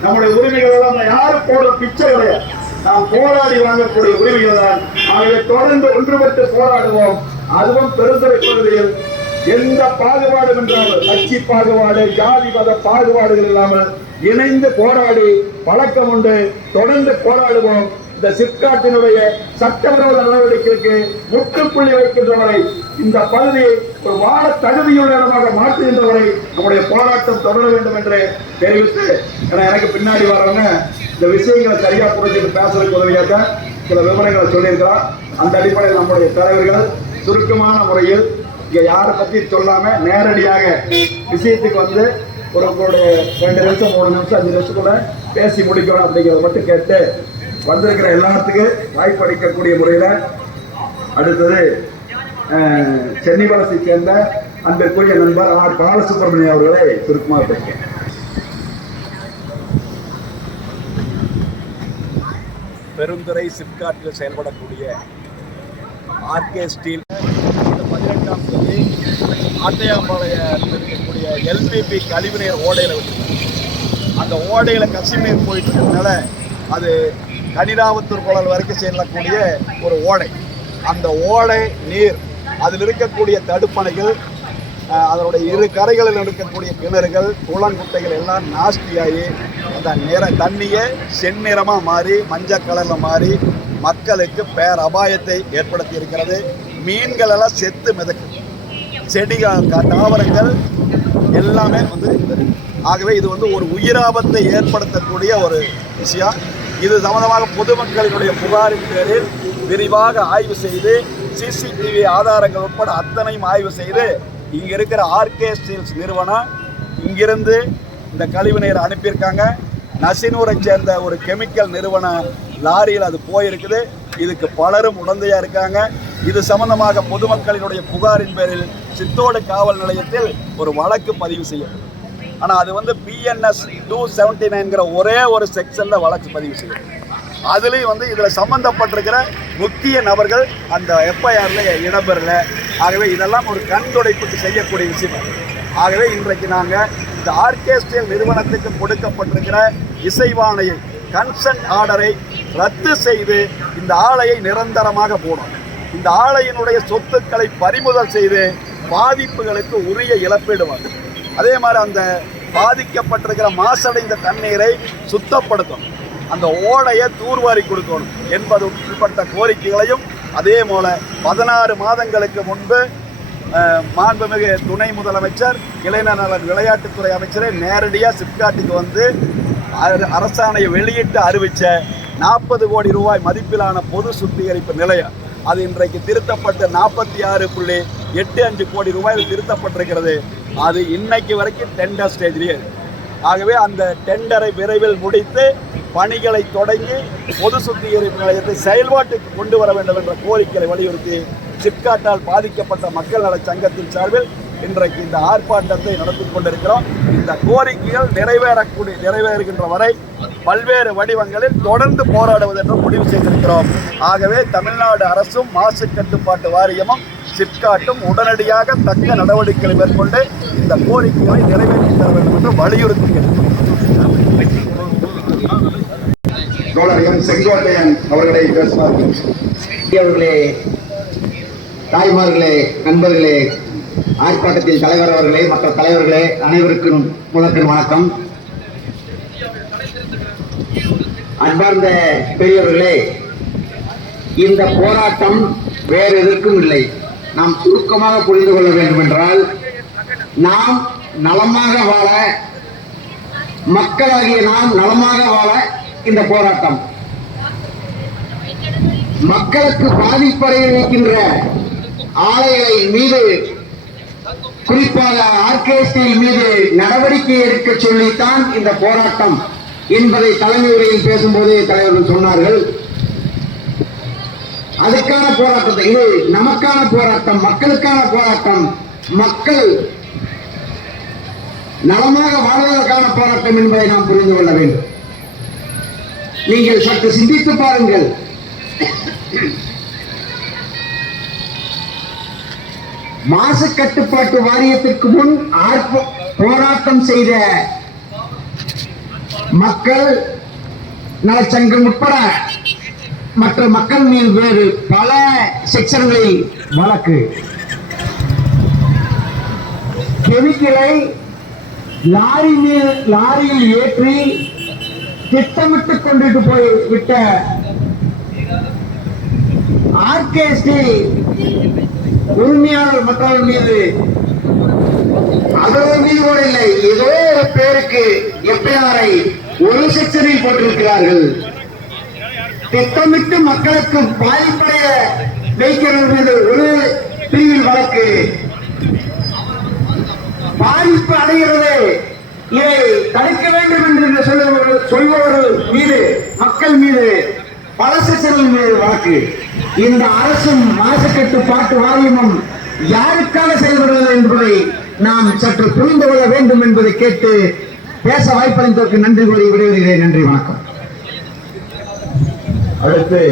நம்முடைய உரிமைகள் எல்லாம் யாரும் போடுற பிச்சை கிடையாது, நாம் போராடி வாங்கக்கூடிய உரிமைகள் தான். ஆகவே தொடர்ந்து ஒன்றுபட்டு போராடுவோம். அதுவும் பெருந்துறை பகுதியில் எந்த பாகுபாடும் இல்லாமல், கட்சி பாகுபாடு, ஜாதி மத பாகுபாடுகள் இல்லாமல் இணைந்து போராடி பழக்கம் உண்டு. தொடர்ந்து போராடுவோம். இந்த சிப்காட்டினுடைய சட்டவிரோத நடவடிக்கைக்கு முற்றுப்புள்ளி வைக்கின்ற வரை, இந்த பகுதியை ஒரு வாழ தகுதியுள்ள இடமாக மாற்றுகின்ற வரை நம்முடைய போராட்டம் தொடர வேண்டும் என்று தெரிவித்து, எனக்கு பின்னாடி வரவங்க இந்த விஷயங்களை சரியா புரிஞ்சுட்டு பேசுறதுக்கு உதவியாக சில விவரங்களை சொல்லியிருக்கிறார். அந்த அடிப்படையில் நம்முடைய தலைவர்கள் சுருக்கமான முறையில் இங்க யாரை பத்தி சொல்லாம நேரடியாக விஷயத்துக்கு வந்து ஒரு 2 நிமிஷம் 3 நிமிஷம் 5 நிமிஷத்துக்குள்ள பேசி முடிக்கணும் அப்படிங்கிறத மட்டும் கேட்டு வந்திருக்கிற எல்லாத்துக்கும் வாய்ப்பளிக்கக்கூடிய முறையில அடுத்தது சென்னிவலசை சேர்ந்த அன்பிற்குரிய நண்பர் ஆர். பாலசுப்ரமணியம் அவர்களை சுருக்கமாக பேசுகிறேன். பெருந்துறை சிப்காட்டில் செயல்படக்கூடிய ஆர்கே ஸ்டீல் 18ஆம் தேதி ஆட்டையாம்பாளையத்தில் இருக்கக்கூடிய எல்பிபி கழிவுநீர் ஓடையில் விட்டுருக்காங்க. அந்த ஓடையில் கசிநீர் போயிட்டு இருக்கிறதுனால அது கனிராவத்தூர் குளம் வரைக்கும் செல்லக்கூடிய ஒரு ஓடை. அந்த ஓடை நீர், அதில் இருக்கக்கூடிய தடுப்பணைகள், அதனுடைய 2 கரைகளில் இருக்கக்கூடிய கிணறுகள், குளங்குட்டைகள் எல்லாம் நாஸ்தியாகி அந்த தண்ணியை செந்நிறமாக மாறி மஞ்சள் கலரில் மாறி மக்களுக்கு பேர் அபாயத்தை ஏற்படுத்தி இருக்கிறது. மீன்கள் எல்லாம் செத்து மிதக்கு, செடிகள், தாவரங்கள் எல்லாமே வந்து இருக்குது. ஆகவே இது வந்து ஒரு உயிராபத்தை ஏற்படுத்தக்கூடிய ஒரு விஷயம். இது சம்பந்தமாக பொதுமக்களினுடைய புகாரின் பேரில் விரிவாக ஆய்வு செய்து சிசிடிவி ஆதாரங்கள் உட்பட அத்தனையும் ஆய்வு செய்து இங்கே இருக்கிற ஆர்கே ஸ்டீல்ஸ் நிறுவனம் இங்கிருந்து இந்த கழிவு நீர் அனுப்பியிருக்காங்க. நசினூரை சேர்ந்த ஒரு கெமிக்கல் நிறுவன லாரியில் அது போயிருக்குது. இதுக்கு பலரும் உடந்தையாக இருக்காங்க. இது சம்பந்தமாக பொதுமக்களினுடைய புகாரின் பேரில் சித்தோடு காவல் நிலையத்தில் ஒரு வழக்கு பதிவு செய்யும். ஆனால் அது வந்து BNS 279ங்கிற ஒரே ஒரு செக்ஷனில் வழக்கு பதிவு செய்யும். அதுலேயும் வந்து இதில் சம்மந்தப்பட்டிருக்கிற முக்கிய நபர்கள் அந்த FIRல இடம்பெறல. ஆகவே இதெல்லாம் ஒரு கண் துடைப்புக்கு செய்யக்கூடிய விஷயம். ஆகவே இன்றைக்கு நாங்கள் இந்த ஆர்கே ஸ்டீல் நிறுவனத்துக்கு கொடுக்கப்பட்டிருக்கிற இசைவாணையை கன்சென்ட் ஆர்டரை ரத்து செய்து இந்த ஆலையை நிரந்தரமாக போடும். இந்த ஆலையினுடைய சொத்துக்களை பறிமுதல் செய்து பாதிப்புகளுக்கு உரிய இழப்பீடு வரும். அதே மாதிரி அந்த பாதிக்கப்பட்டிருக்கிற மாசடைந்த தண்ணீரை சுத்தப்படுத்தணும், அந்த ஓடையை தூர்வாரி கொடுக்கணும் என்பது உட்பட்ட கோரிக்கைகளையும் அதே போல 16 மாதங்களுக்கு முன்பு மாண்புமிகு துணை முதலமைச்சர் இளைஞர் நலன் விளையாட்டுத்துறை அமைச்சரை நேரடியாக சிப்காட்டுக்கு வந்து அரசாணையை வெளியிட்டு அறிவித்த 40 கோடி ரூபாய் மதிப்பிலான பொது சுத்திகரிப்பு நிலையம் அது இன்றைக்கு திருத்தப்பட்டு 46.85 கோடி ரூபாயில் திருத்தப்பட்டிருக்கிறது. அது இன்னைக்கு வரைக்கும் டெண்டர் ஸ்டேஜ்லேயே இருக்கு. ஆகவே அந்த டெண்டரை விரைவில் முடித்து பணிகளை தொடங்கி பொது சுத்திகரிப்பு நிலையத்தை செயல்பாட்டுக்கு கொண்டு வர வேண்டும் என்ற கோரிக்கையை வலியுறுத்தி சிப்காட்டால் பாதிக்கப்பட்ட மக்கள் நல சங்கத்தின் சார்பில் இன்றைக்கு இந்த ஆர்ப்பாட்டத்தை நடத்தி கொண்டிருக்கிறோம். இந்த கோரிக்கைகள் நிறைவேறுகின்ற வரை பல்வேறு வடிவங்களில் தொடர்ந்து போராடுவது என்று முடிவு செய்திருக்கிறோம். ஆகவே தமிழ்நாடு அரசும் மாசு கட்டுப்பாட்டு வாரியமும் சிப்காட்டும் உடனடியாக தக்க நடவடிக்கைகளை மேற்கொண்டு இந்த கோரிக்கைகளை நிறைவேற்றி தர வேண்டும் என்று வலியுறுத்துகிறேன். செங்கோட்டையன் அவர்களை பேசுவார்கள். அவர்களே, தாய்மார்களே, நண்பர்களே, ஆர்ப்பாட்டத்தில் தலைவர் அவர்களே, மற்ற தலைவர்களே, அனைவருக்கும் முதற்கண் வணக்கம். அன்பார்ந்த பெரியவர்களே, இந்த போராட்டம் வேறு எதற்கும் இல்லை. நாம் சுருக்கமாக புரிந்து கொள்ள வேண்டும் என்றால், நாம் நலமாக வாழ, மக்களாகிய நாம் நலமாக வாழ இந்த போராட்டம். மக்களுக்கு பாதிப்படைய வைக்கின்ற ஆலைகளை மீது, குறிப்பாக ஆர்கே ஸ்டீல் மீது நடவடிக்கை எடுக்க சொல்லித்தான் இந்த போராட்டம் என்பதை தலைமை உரையில் பேசும்போது தலைவர்கள் சொன்னார்கள். அதுக்கான போராட்டத்தை, இது நமக்கான போராட்டம், மக்களுக்கான போராட்டம், மக்கள் நலமாக வாழ்வதற்கான போராட்டம் என்பதை நாம் புரிந்து கொள்ள வேண்டும். நீங்கள் சற்று சிந்தித்து பாருங்கள். மாசு கட்டுப்பாட்டு வாரியத்திற்கு முன் போராட்டம் செய்த மக்கள் நலச்சங்கம் உட்பட மற்ற மக்கள் மீது வேறு பல செக்ஷன்களில் வழக்கு. கெமிக்கலை லாரியில் ஏற்றி திட்டமிட்டு கொண்டுட்டு போய் விட்ட ஆர்கே ஸ்டீல் உரிமையாளர் மற்றவர் மீது, அதோடு மீது கூட இல்லை, ஏதோ ஒரு பேருக்கு FIR-ஐ ஒரு செக்ஷனில் போட்டிருக்கிறார்கள். திட்டமிட்டு மக்களுக்கு பாதிப்படைய வைக்கிறது மீது ஒரு பிரிவில் வழக்கு. பாதிப்பு அடைகிறது, இதை தடுக்க வேண்டும் என்று சொல்பவர்கள் மீது, மக்கள் மீது பல செக்ஷன்கள் மீது வழக்கு. இந்த அரசும் மாசு கட்டுப்பாட்டு வாரியமும் யாருக்காக செயல்படுவது என்பதை நாம் சற்று புரிந்து கொள்ள வேண்டும் என்பதை கேட்டு பேச வாய்ப்பளித்ததற்கு நன்றி கூறி விடைபெறுகிறேன். நன்றி, வணக்கம். அடுத்து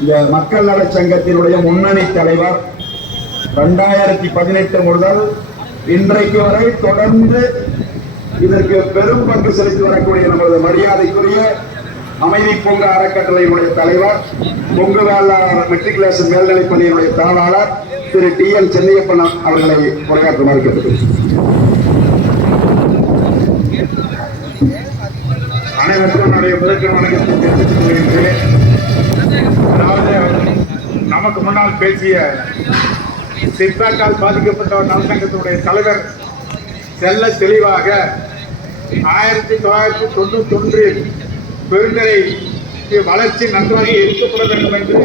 இந்த மக்கள் நல சங்கத்தினுடைய முன்னணி தலைவர் 2018 முதல் இன்றைக்கு வரை தொடர்ந்து இதற்கு பெரும் பங்கு செலுத்தி வரக்கூடிய நமது மரியாதைக்குரிய அமைதி பூங்கா அறக்கட்டளையினுடைய தலைவர், பொங்கு வேளாளர் மெட்ரிகுலேஷன் மேல்நிலைப் பள்ளியினுடைய தாளாளர் திரு TN சென்னையப்பன் அவர்களை உரையாற்றுமாறு கேட்டுக்கொள்கிறேன். அனைவருக்கும் என்னுடைய முதற்கண் வணக்கத்தை தெரிவித்துக் கொள்கின்றேன். அதாவது நமக்கு முன்னால் பேசிய சிப்காட்டால் பாதிக்கப்பட்ட நலசங்கத்தினுடைய தலைவர் தெள்ள தெளிவாக 1991 பெருந்தரை வளர்ச்சி நன்றாக இருக்கப்பட வேண்டும் என்று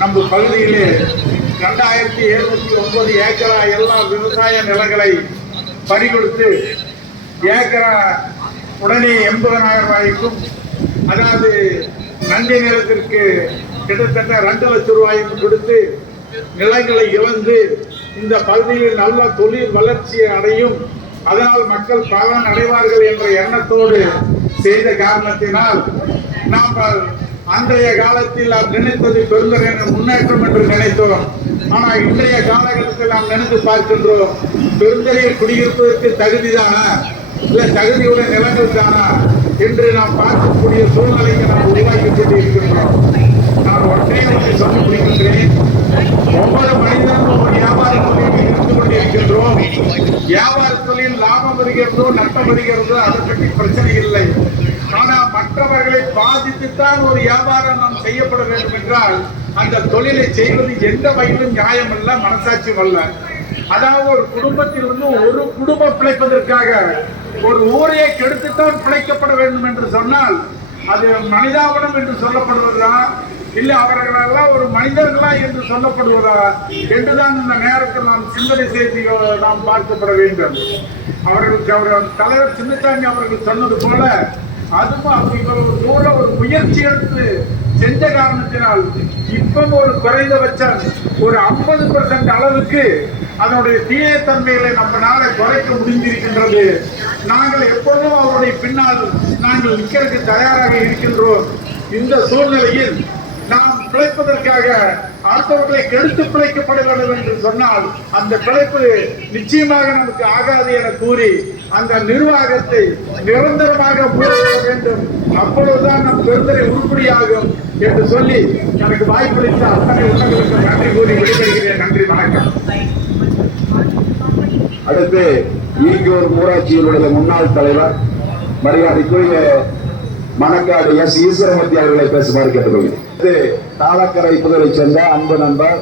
நம்ம பகுதியிலே 2709 ஏக்கரா எல்லா விவசாய நிலங்களை பறிகொடுத்து ஏக்கரா உடனே 80,000 ரூபாய்க்கும், அதாவது நன்றி நிலத்திற்கு கிட்டத்தட்ட 2 லட்சம் ரூபாய்க்கும் கொடுத்து நிலங்களை இழந்து இந்த பகுதியில் நல்ல தொழில் வளர்ச்சியை அடையும், அதனால் மக்கள் பலன் அடைவார்கள் என்ற எண்ணத்தோடு செய்த காரணத்தினால் நாம் அன்றைய காலத்தில் நாம் நினைத்தது பெருந்தரை முன்னேற்றம் என்று நினைத்தோம். ஆனால் இன்றைய காலகட்டத்தில் நாம் நினைத்து பார்க்கின்றோம், பெருந்தரையில் குடியிருப்பதற்கு தகுதிதானா, இல்ல தகுதியுடைய நிலங்கள் தானா என்று நாம் பார்க்கக்கூடிய சூழ்நிலையை நாம் உருவாக்கி கொண்டு இருக்கின்றோம். நான் ஒன்றே சொல்ல முடிகின்றேன், ஒவ்வொரு மனிதனும் ஒரு வியாபார தொழிலில் இருந்து கொண்டிருக்கின்றோம். வியாபார தொழில் லாபம் வருகிறதோ நஷ்டம் வருகிறதோ அதை பற்றி பிரச்சனை இல்லை. ஆனால் மற்றவர்களை பாதித்துத்தான் ஒரு வியாபாரம் நாம் செய்யப்பட வேண்டும் என்றால் அந்த தொழிலை செய்வது எந்த வகையிலும் நியாயம் அல்ல, மனசாட்சியம் அல்ல. அதாவது ஒரு குடும்பத்தில் ஒரு குடும்பம் பிழைப்பதற்காக ஒரு ஊரையை கெடுத்துத்தான் பிழைக்கப்பட வேண்டும் என்று சொன்னால் அது மனிதாபனம் என்று சொல்லப்படுவதா, இல்லை அவர்களெல்லாம் ஒரு மனிதர்களா என்று சொல்லப்படுவதா என்றுதான் இந்த நேரத்தில் நாம் சிந்தனை செய்து நாம் பார்க்கப்பட வேண்டும். அவர்கள் தலைவர் சின்னசாமி அவர்கள் சொன்னது போல அதுவும் ஒரு முயற்சி எடுத்து செஞ்ச காரணத்தினால் இப்ப ஒரு குறைந்தபட்சம் ஒரு 50% அளவுக்கு அதனுடைய தீயத்தன்மைகளை நம்மளால குறைக்க முடிந்திருக்கின்றது. நாங்கள் எப்பொழுதும் அவருடைய பின்னால் நாங்கள் நிற்கிறதுக்கு தயாராக இருக்கின்றோம். இந்த சூழ்நிலையில் நாம் பிழைப்பதற்காக அடுத்தவர்களை கெடுத்து பிழைக்கப்பட வேண்டும் என்று சொன்னால் அந்த பிழைப்பு நிச்சயமாக நமக்கு ஆகாது என கூறி அந்த நிர்வாகத்தை நிரந்தரமாக மூட வேண்டும். அப்பொழுதுதான் நம் பெருந்தரை உருப்படியாகும் என்று சொல்லி எனக்கு வாய்ப்பளித்த அத்தனை உள்ளங்களுக்கு நன்றி கூறி விடைபெறுகிறேன். நன்றி, வணக்கம். அடுத்து ஈங்கூர் ஊராட்சியினுடைய முன்னாள் தலைவர் மரியாதைக்குரிய மணக்காடு எஸ் ஈஸ்வரமூர்த்தி அவர்களை பேசுமாறு கேட்டுக்கொள்கிறேன். தாளக்கரை புதரை சேர்ந்த அன்பு நண்பர்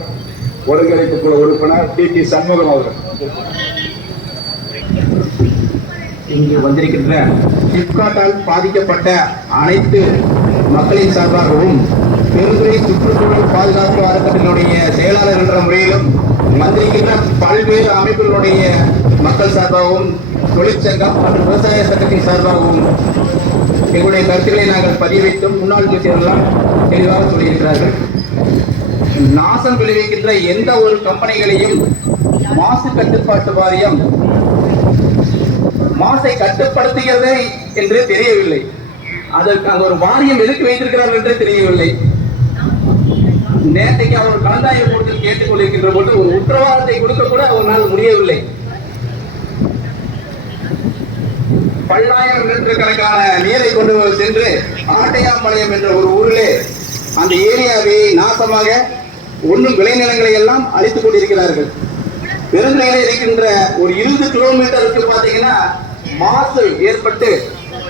ஒருங்கிணைப்பு குழு உறுப்பினர் டி சண்முகம் அவர்கள். இங்கு வந்திருக்கின்ற சிப்காட்டால் பாதிக்கப்பட்ட அனைத்து மக்களின் சார்பாகவும் பெருந்துறை சுற்றுச்சூழல் பாதுகாப்பு அறக்கட்டளையினுடைய செயலாளர் என்ற முறையிலும் வந்திருக்கின்ற பல்வேறு அமைப்புகளுடைய மக்கள் சார்பாகவும் தொழிற்சங்கம் மற்றும் விவசாய சட்டத்தின் சார்பாகவும் எங்களுடைய கருத்துக்களை நாங்கள் பதிய வைத்தும் முன்னாள் பேசியவர்களால் தெளிவாக சொல்லியிருக்கிறார்கள். நாசம் விளைவிக்கின்ற எந்த ஒரு கம்பெனிகளையும் மாசு கட்டுப்பாட்டு வாரியம் மாசை கட்டுப்படுத்துகிறது என்று தெரியவில்லை. அதற்கு அங்கு ஒரு வாரியம் எதுக்கு வைத்திருக்கிறார்கள் என்று தெரியவில்லை. நேற்றைக்கு அவர் கலந்தாய்வு கூட்டத்தில் கேட்டுக் கொண்டிருக்கின்ற போது ஒரு உத்தரவாதத்தை கொடுக்க கூட அவரால் முடியவில்லை. பல்லாயிரம் லிட்டர் கணக்கான நீரை கொண்டு சென்று ஆட்டையாம்பாளையம் என்ற ஒரு ஊரிலே அந்த ஏரியாவை நாசமாக ஒன்றும் விளைநிலங்களை எல்லாம் அழித்துக் கொண்டிருக்கிறார்கள். பெருந்துறையில் இருக்கின்ற ஒரு 20 கிலோமீட்டருக்கு பார்த்தீங்கன்னா மாசு ஏற்பட்டு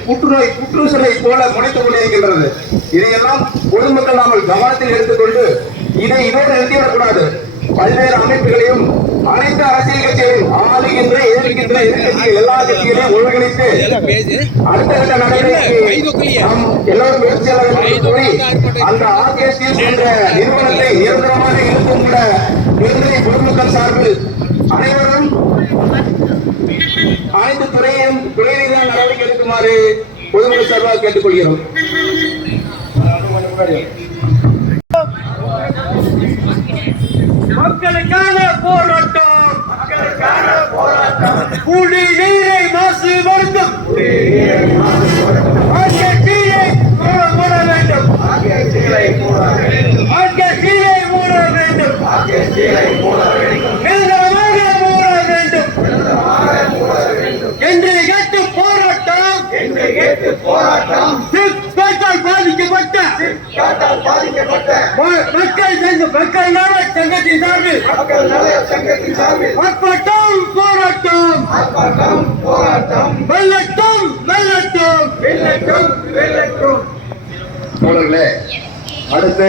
புற்றுநோய் போல முனைத்துக் கொண்டிருக்கின்றது. இதையெல்லாம் பொதுமக்கள் நாங்கள் கவனத்தில் எடுத்துக்கொண்டு இதை இதோடு நிறுத்திவிடக்கூடாது. பல்வேறு அமைப்புகளையும் அனைத்து அரசியல் கட்சிகளையும் ஆளுகின்ற எதிர்க்கின்ற எதிர்கட்சிகள் எல்லா கட்சிகளையும் ஒருங்கிணைத்து அடுத்த கட்ட நடவடிக்கைக்கு நாம் எல்லோரும் முயற்சியாளர்கள் கூறி அந்த ஆர்கேஎஸ்டி என்ற நிறுவனத்தை நிரந்தரமாக இருக்கும்ல பெருந்துறை பொதுமக்கள் சார்பில் அனைவரும் அனைத்து துறையும் துறை ரீதியான நடவடிக்கை எடுக்குமாறு பொதுமக்கள் சார்பாக கேட்டுக்கொள்கிறோம். மக்களுக்கான போராட்டம், குடிநீரை மாசுபடுத்தும் ஆர்கேஎஸ்டியை மூட வேண்டும், ஆர்கேஎஸ்டியை மூட வேண்டும், நிரந்தரமாக மூட வேண்டும் என்று கேட்டு போராட்டம் மக்கள் நல சங்கத்தின் சார்பில் ஆர்ப்பாட்டம் போராட்டம் வெல்லட்டும். தோழர்களே, அடுத்து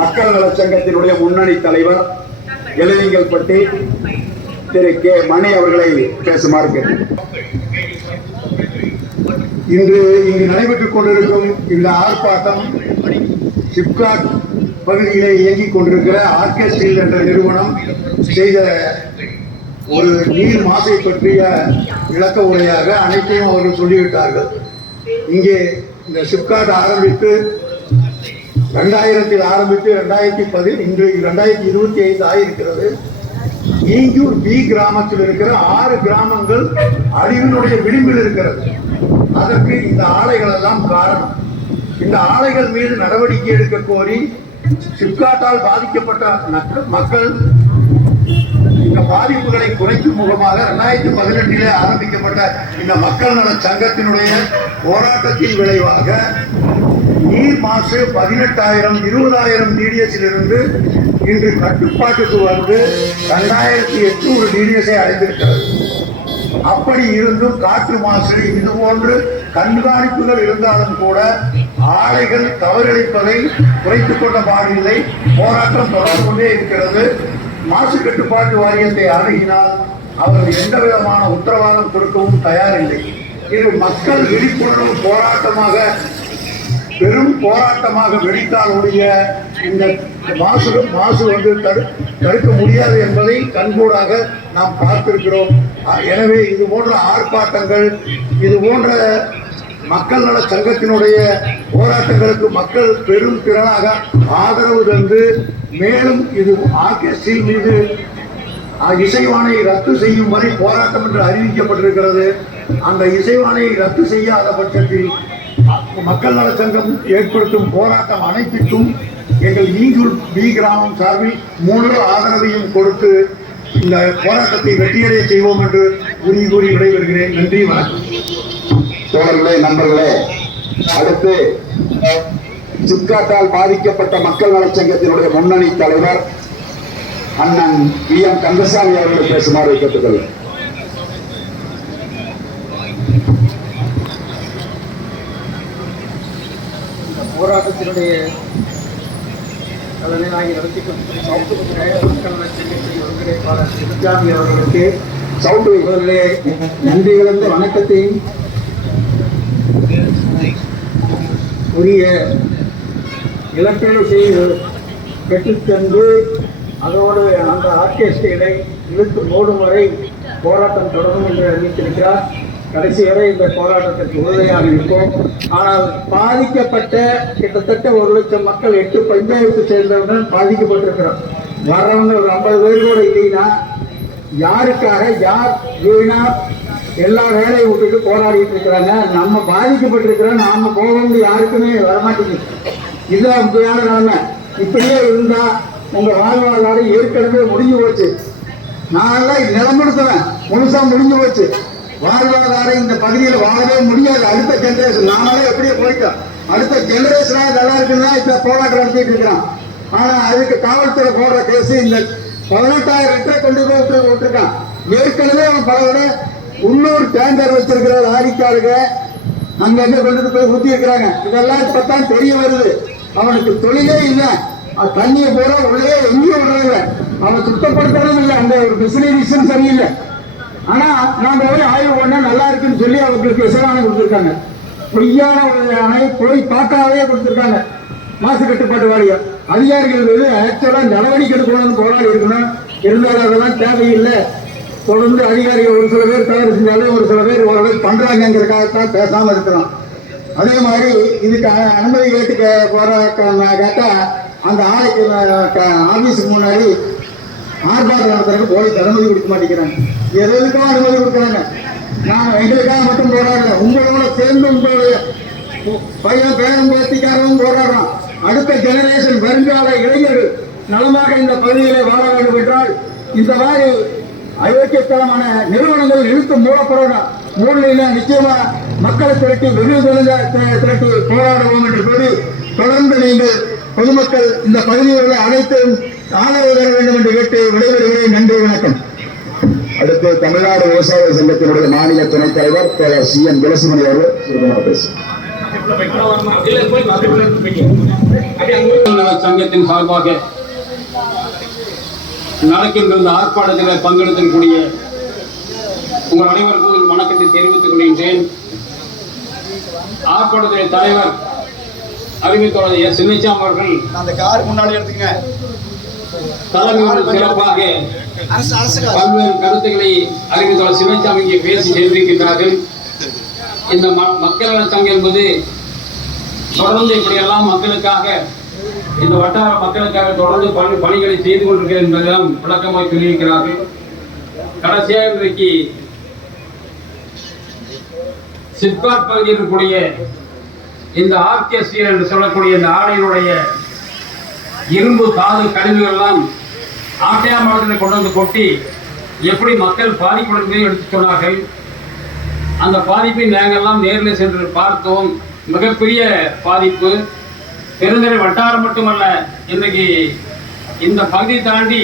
மக்கள் நல சங்கத்தினுடைய முன்னணி தலைவர் எழுதிங்கல்பட்டி திரு கே மணி அவர்களை பேசுமாறு கேட்டேன். இன்று இங்கு நடைபெற்றுக் கொண்டிருக்கும் இந்த ஆர்ப்பாட்டம் சிப்காட் பகுதியிலே இயங்கிக் கொண்டிருக்கிற ஆர்கே ஸ்டீல் என்ற நிறுவனம் செய்த ஒரு நீர் மாசை பற்றிய விளக்க உரையாக அனைத்தையும் அவர்கள் சொல்லிவிட்டார்கள். இங்கே இந்த சிப்காட் ஆரம்பித்து 2000 ஆரம்பித்து 2010 இன்று 2025 ஆகியிருக்கிறது. ஈங்கூர் பி கிராமத்தில் இருக்கிற 6 கிராமங்கள் அழிவினுடைய விளிம்பில் இருக்கிறது. அதற்கு இந்த ஆலைகள் எல்லாம் காரணம். இந்த ஆலைகள் மீது நடவடிக்கை எடுக்க கோரி சிப்காட்டால் பாதிக்கப்பட்ட மக்கள் இந்த பாதிப்புகளை குறைக்கும் முகமாக 2018 ஆரம்பிக்கப்பட்ட இந்த மக்கள் நல சங்கத்தினுடைய போராட்டத்தின் விளைவாக நீர் மாசு 18,000 20,000 டிடிஎஸிலிருந்து இன்று கட்டுப்பாட்டுக்கு வந்து 2,800 டிடிஎஸை அடைந்திருக்கிறது. அப்படி இருந்தும் காற்று மாசு இது போன்று கண்காணிப்புகள் இருந்தாலும் கூட ஆலைகள் தவறிழைப்பதை குறைத்துக் கொண்ட பாடில்லை. போராட்டம் தொடர்ந்து கொண்டே இருக்கிறது. மாசு கட்டுப்பாட்டு வாரியத்தை அணுகினால் அவர்கள் எந்த விதமான உத்தரவாதம் கொடுக்கவும் தயாரில்லை. இது மக்கள் விழிப்புணர்வு போராட்டமாக பெரும் போராட்டமாக வெடித்தால் ஒழிய இந்த மாசு வந்து தடுக்க முடியாது என்பதை கண்கூடாக நாம் பார்த்திருக்கிறோம். எனவே இது போன்ற ஆர்ப்பாட்டங்கள், இது போன்ற மக்கள் நல சங்கத்தினுடைய போராட்டங்களுக்கு மக்கள் பெரும் திறனாக ஆதரவு தந்து மேலும் இது ஆர்கே ஸ்டீல் மீது இசைவானை ரத்து செய்யும் வரை போராட்டம் என்று அறிவிக்கப்பட்டிருக்கிறது. அந்த இசைவானை ரத்து செய்யாத பட்சத்தில் மக்கள் நல சங்கம் ஏற்படுத்தும் போராட்டம் அனைத்திற்கும் எங்கள் ஈங்கூர் பி கிராமம் சார்பில் முழு ஆதரவையும் கொடுத்து இந்த போராட்டத்தை வெற்றியடைய செய்வோம் என்று கூறி விடைபெறுகிறேன். நன்றி, வணக்கம். தோழர்களே, நண்பர்களே, அடுத்து சிப்காட்டால் பாதிக்கப்பட்ட மக்கள் நலச்சங்கத்தினுடைய முன்னணி தலைவர் அண்ணன் PM கந்தசாமி அவர்கள் பேசுமாறு கேட்டுக்கொள்கிறேன். போராட்டத்தினுடைய தலைமையாகி நடத்தி கொண்டிருக்கிற மக்கள் நலச்சங்கத்தின் ஒருங்கிணைப்பாளர் சிவசாமி அவர்களுக்கு முதலிலே நன்றி கலந்த வணக்கத்தையும் உரிய இலக்கண செய்து பெற்றுத்தந்து அதோடு அந்த ஆர்கெஸ்ட்ரை இழுத்து மூடும் வரை போராட்டம் தொடரும் என்று அறிவித்திருக்கிறார். கடைசி வரை இந்த போராட்டத்திற்கு உறுதியாக இருப்போம். ஆனால் பாதிக்கப்பட்ட கிட்டத்தட்ட 1,00,000 மக்கள் 8 பஞ்சாயத்து சேர்ந்தவர்கள் பாதிக்கப்பட்டிருக்கிறோம். வர்றவங்க ஒரு 50 பேர் கூட இல்லைன்னா யாருக்காக யார் வீணா எல்லா வேலையை விட்டுட்டு போராடிட்டு இருக்கிறாங்க. நம்ம பாதிக்கப்பட்டிருக்கிறோம், நாம போக யாருக்குமே வரமாட்டேங்குது. இதுதான் முக்கியமான நிலைமை. இப்படியே இருந்தா உங்க வாழ்வாதாரம் ஏற்கனவே முடிஞ்சு போச்சு. நான்லாம் நிலமெடுத்தவன் முழுசா முடிஞ்சு போச்சு. வாழ்வாதாரம் இந்த பகுதியில் வாழவே முடியாது. அடுத்த ஜெனரேஷன் நாமளே எப்படியே போயிட்டோம். அடுத்த ஜெனரேஷனா நல்லா இருக்குன்னா இப்ப போராட்டம் நடத்திட்டு இருக்கிறான். ஆனா அதுக்கு காவல்துறை போடுற கேஸ் இந்த 18,000 லிட்டரை கொண்டு போய் விட்டுருக்கான். ஏற்கனவே அவன் பல உள்ளூர் டேங்கர் வச்சிருக்கிற லாரிக்காருங்க அங்க கொண்டு போய் ஊத்தி இருக்கிறாங்க. இதெல்லாம் இப்பதான் தெரிய வருது. அவனுக்கு தொழிலே இல்லை. தண்ணியை போற உள்ளே எங்கேயும் விடுறதில்ல. அவன் சுத்தப்படுத்துறதும் இல்லை. அந்த ஒரு ஃபெசிலிட்டிஸும் சரியில்லை. ஆனா நாங்க போய் ஆய்வு பண்ண நல்லா இருக்குன்னு சொல்லி அவங்களுக்கு விசாரணை கொடுத்துருக்காங்க. பொய்யான ஒரு அணை போய் பார்க்காவே கொடுத்துருக்காங்க. மாசு கட்டுப்பாட்டு வாரியம் அதிகாரிகள் ஆக்சுவலா நடவடிக்கை எடுக்கணும்னு போராடி இருக்கணும். இருந்தாலும் அதெல்லாம் தேவையில்லை. தொடர்ந்து அதிகாரிகள் ஒரு சில பேர் தவறு செஞ்சாலும் ஒரு சில பேர் ஓரளவு பண்றாங்கிறதுக்காகத்தான் பேசாம இருக்கிறோம். அதே மாதிரி இதுக்கு அனுமதி கேட்டு கேட்டா அந்த ஆலைக்கு ஆபீஸுக்கு முன்னாடி ஆர்ப்பாட்டம் நடத்துறதுக்கு போலீஸ் அனுமதி கொடுக்க மாட்டேங்கிறாங்க. எதுக்காக அனுமதி கொடுக்குறாங்க? நான் எங்களுக்காக மட்டும் போராடல, உங்களோட சேர்ந்து உங்களுடைய பையன் பேரம் பேத்திக்காகவும் போராடுறோம். அடுத்த ஜெனரேஷன் வருங்கால இளைஞர்கள் நலமாக இந்த பகுதியிலே வாழ வேண்டும் என்றால் இந்த மாதிரி அயோக்கியத்தனமான நிறுவனங்கள் இழுத்து மூடப்படணும். மூடலைன்னா நிச்சயமா மக்களை திரட்டி வெகு திரட்டி போராடுவோம் என்று கூறி தொடர்ந்து நீங்கள் பொதுமக்கள் இந்த பகுதிகளில் அனைத்தும் ஆதரவு தர வேண்டும் என்று கேட்டு விடைபெறுகிறேன். நன்றி, வணக்கம். அடுத்து தமிழ்நாடு விவசாய சங்கத்தினுடைய மாநில துணைத் தலைவர் CM துளசிமணி அவர்கள் சுருக்கமாக பேசுகிறார். சங்கத்தின் சார்பாக நடக்கின்ற இந்த ஆர்ப்பாட்டத்தில் பங்கெடுத்திருக்கக்கூடிய உங்கள் அனைவருக்கும் வணக்கத்தை தெரிவித்துக் கொள்கின்றேன். ஆர்ப்பாட்டத்தின் தலைவர் அறிவித்துள்ள எஸ். சின்னசாமி அவர்கள் அந்த கார் முன்னாடி எடுத்துங்க. தலைமையோடு சிறப்பாக பல்வேறு கருத்துக்களை அறிவித்துள்ள சின்னசாமி இங்கே பேசி சென்றிருக்கின்றார்கள். இந்த மக்கள் நல சங்கம் என்பது தொடர்ந்து இப்படியெல்லாம் மக்களுக்காக, இந்த வட்டார மக்களுக்காக தொடர்ந்து பணிகளை செய்து கொண்டிருக்கிறது என்பதெல்லாம் விளக்கமாக சொல்லியிருக்கிறார்கள். கடைசியாக இன்றைக்கு சிப்காட் பகுதியில் இருக்கக்கூடிய இந்த ஆர்கேஸ்ட்ரி என்று சொல்லக்கூடிய இந்த ஆலையினுடைய இரும்பு தாது கழிவுகள் எல்லாம் ஆட்டையாமரத்தில் கொண்டு வந்து கொட்டி எப்படி மக்கள் பாதிப்புடன் எடுத்து சொன்னார்கள். அந்த பாதிப்பை நாங்கள்லாம் நேரில் சென்று பார்த்தோம். மிகப்பெரிய பாதிப்பு. பெருந்தரை வட்டாரம் மட்டுமல்ல, இன்றைக்கு இந்த பகுதி தாண்டி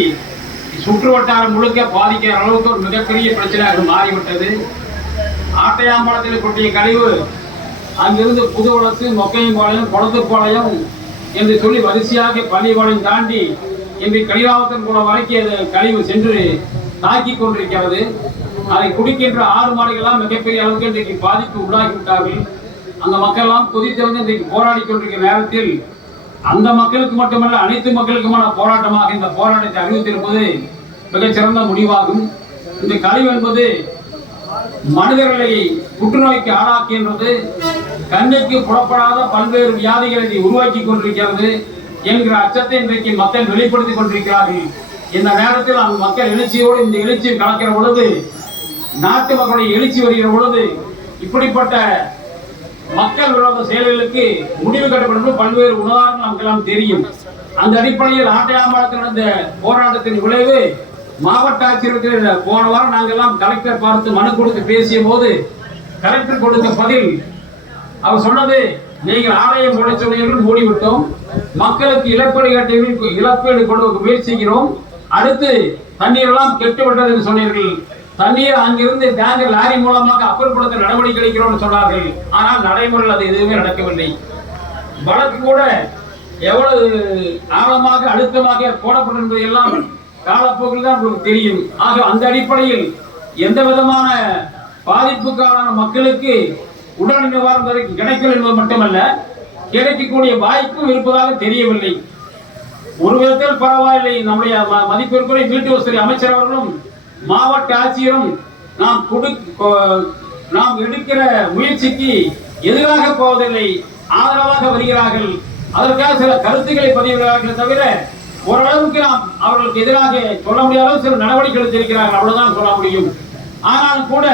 சுற்று வட்டாரம் முழுக்க பாதிக்கிற அளவுக்கு ஒரு மிகப்பெரிய பிரச்சனையாக மாறிவிட்டது. ஆட்டையாம்பலத்தில் கொட்டிய கழிவு அங்கிருந்து புதுவளத்து, மொக்கையம்பாளையம், குளத்துப்பாளையம் என்று சொல்லி வரிசையாக பள்ளிப்பாளையம் தாண்டி இன்றைக்கு கலிராவத்தன் குளம் வரைக்கும் அது கழிவு சென்று தாக்கி கொண்டிருக்கிறது. அதை குடிக்கின்ற ஆறு மாடுகள்லாம் மிகப்பெரிய அளவுக்கு இன்றைக்கு பாதிப்பு உள்ளாகிவிட்டார்கள். அந்த மக்கள் எல்லாம் கொதித்து வந்து இன்றைக்கு போராடி கொண்டிருக்கிற நேரத்தில் அந்த மக்களுக்கு மட்டுமல்ல, அனைத்து மக்களுக்குமான போராட்டமாக இந்த போராட்டத்தை அறிவித்திருப்பது மிகச்சிறந்த முடிவாகும். இந்த கழிவு என்பது மனிதர்களை புற்றுநோய்க்கு ஆளாக்கின்றது, கண்ணுக்கு புறப்படாத பல்வேறு வியாதிகளை உருவாக்கி கொண்டிருக்கிறது என்கிற அச்சத்தை இன்றைக்கு மக்கள் வெளிப்படுத்திக் கொண்டிருக்கிறார்கள். இந்த நேரத்தில் அந்த மக்கள் எழுச்சியோடு இந்த எழுச்சியை கலக்கிற பொழுது, நாட்டு மக்களுடைய எழுச்சி வருகிற பொழுது, இப்படிப்பட்ட மக்கள் விரோத செயல்களுக்கு முடிவு கட்டப்படும் பல்வேறு உதாரணங்கள் நமக்கெல்லாம் தெரியும். அந்த அடிப்படையில் ஆட்டையாம்பலத்தில் நடந்த போராட்டத்தின் விளைவு மாவட்ட ஆட்சியருக்கு போன வாரம் நாங்கெல்லாம் கலெக்டர் பார்த்து மனு கொடுத்து பேசிய போது கலெக்டர் கொடுத்த பதில் அவர் சொன்னது, நீங்கள் ஆலயம் உழைச்சொல்லிகள் மூடிவிட்டோம், மக்களுக்கு இழப்பீடு கொடுக்க முயற்சிக்கிறோம், அடுத்து தண்ணீர் எல்லாம் கெட்டுவிட்டது என்று சொன்னீர்கள், தண்ணீர் அங்கிருந்து டேங்கர் லாரி மூலமாக அப்புறப்படுத்த நடவடிக்கை எடுக்கிறோம் சொன்னார்கள். ஆனால் நடைமுறையில் அது எதுவுமே நடக்கவில்லை. வழக்கு கூட எவ்வளவு ஆழமாக அழுத்தமாக போடப்பட்டிருந்தது எல்லாம் காலப்போக்கில் தான் உங்களுக்கு தெரியும். ஆக அந்த அடிப்படையில் எந்த விதமான பாதிப்புக்கான மக்களுக்கு உடனடி நிவாரணம் கிடைக்கல என்பது மட்டுமல்ல, கிடைக்கக்கூடிய வாய்ப்பும் இருப்பதாக தெரியவில்லை. ஒரு விதத்தில் பரவாயில்லை, நம்முடைய மதிப்பிற்குரிய வீட்டு வசதி அமைச்சர் அவர்களும் மாவட்ட ஆட்சியரும் நாம் எடுக்கிற முயற்சிக்கு எதிராக போவதில்லை, ஆதரவாக வருகிறார்கள். அதற்காக சில கருத்துக்களை பதிவுகிறார்கள் தவிர ஓரளவுக்கு நாம் அவர்களுக்கு எதிராக சொல்ல முடியாத சில நடவடிக்கை எடுத்திருக்கிறார்கள், அவ்வளவுதான் சொல்ல முடியும். ஆனால் கூட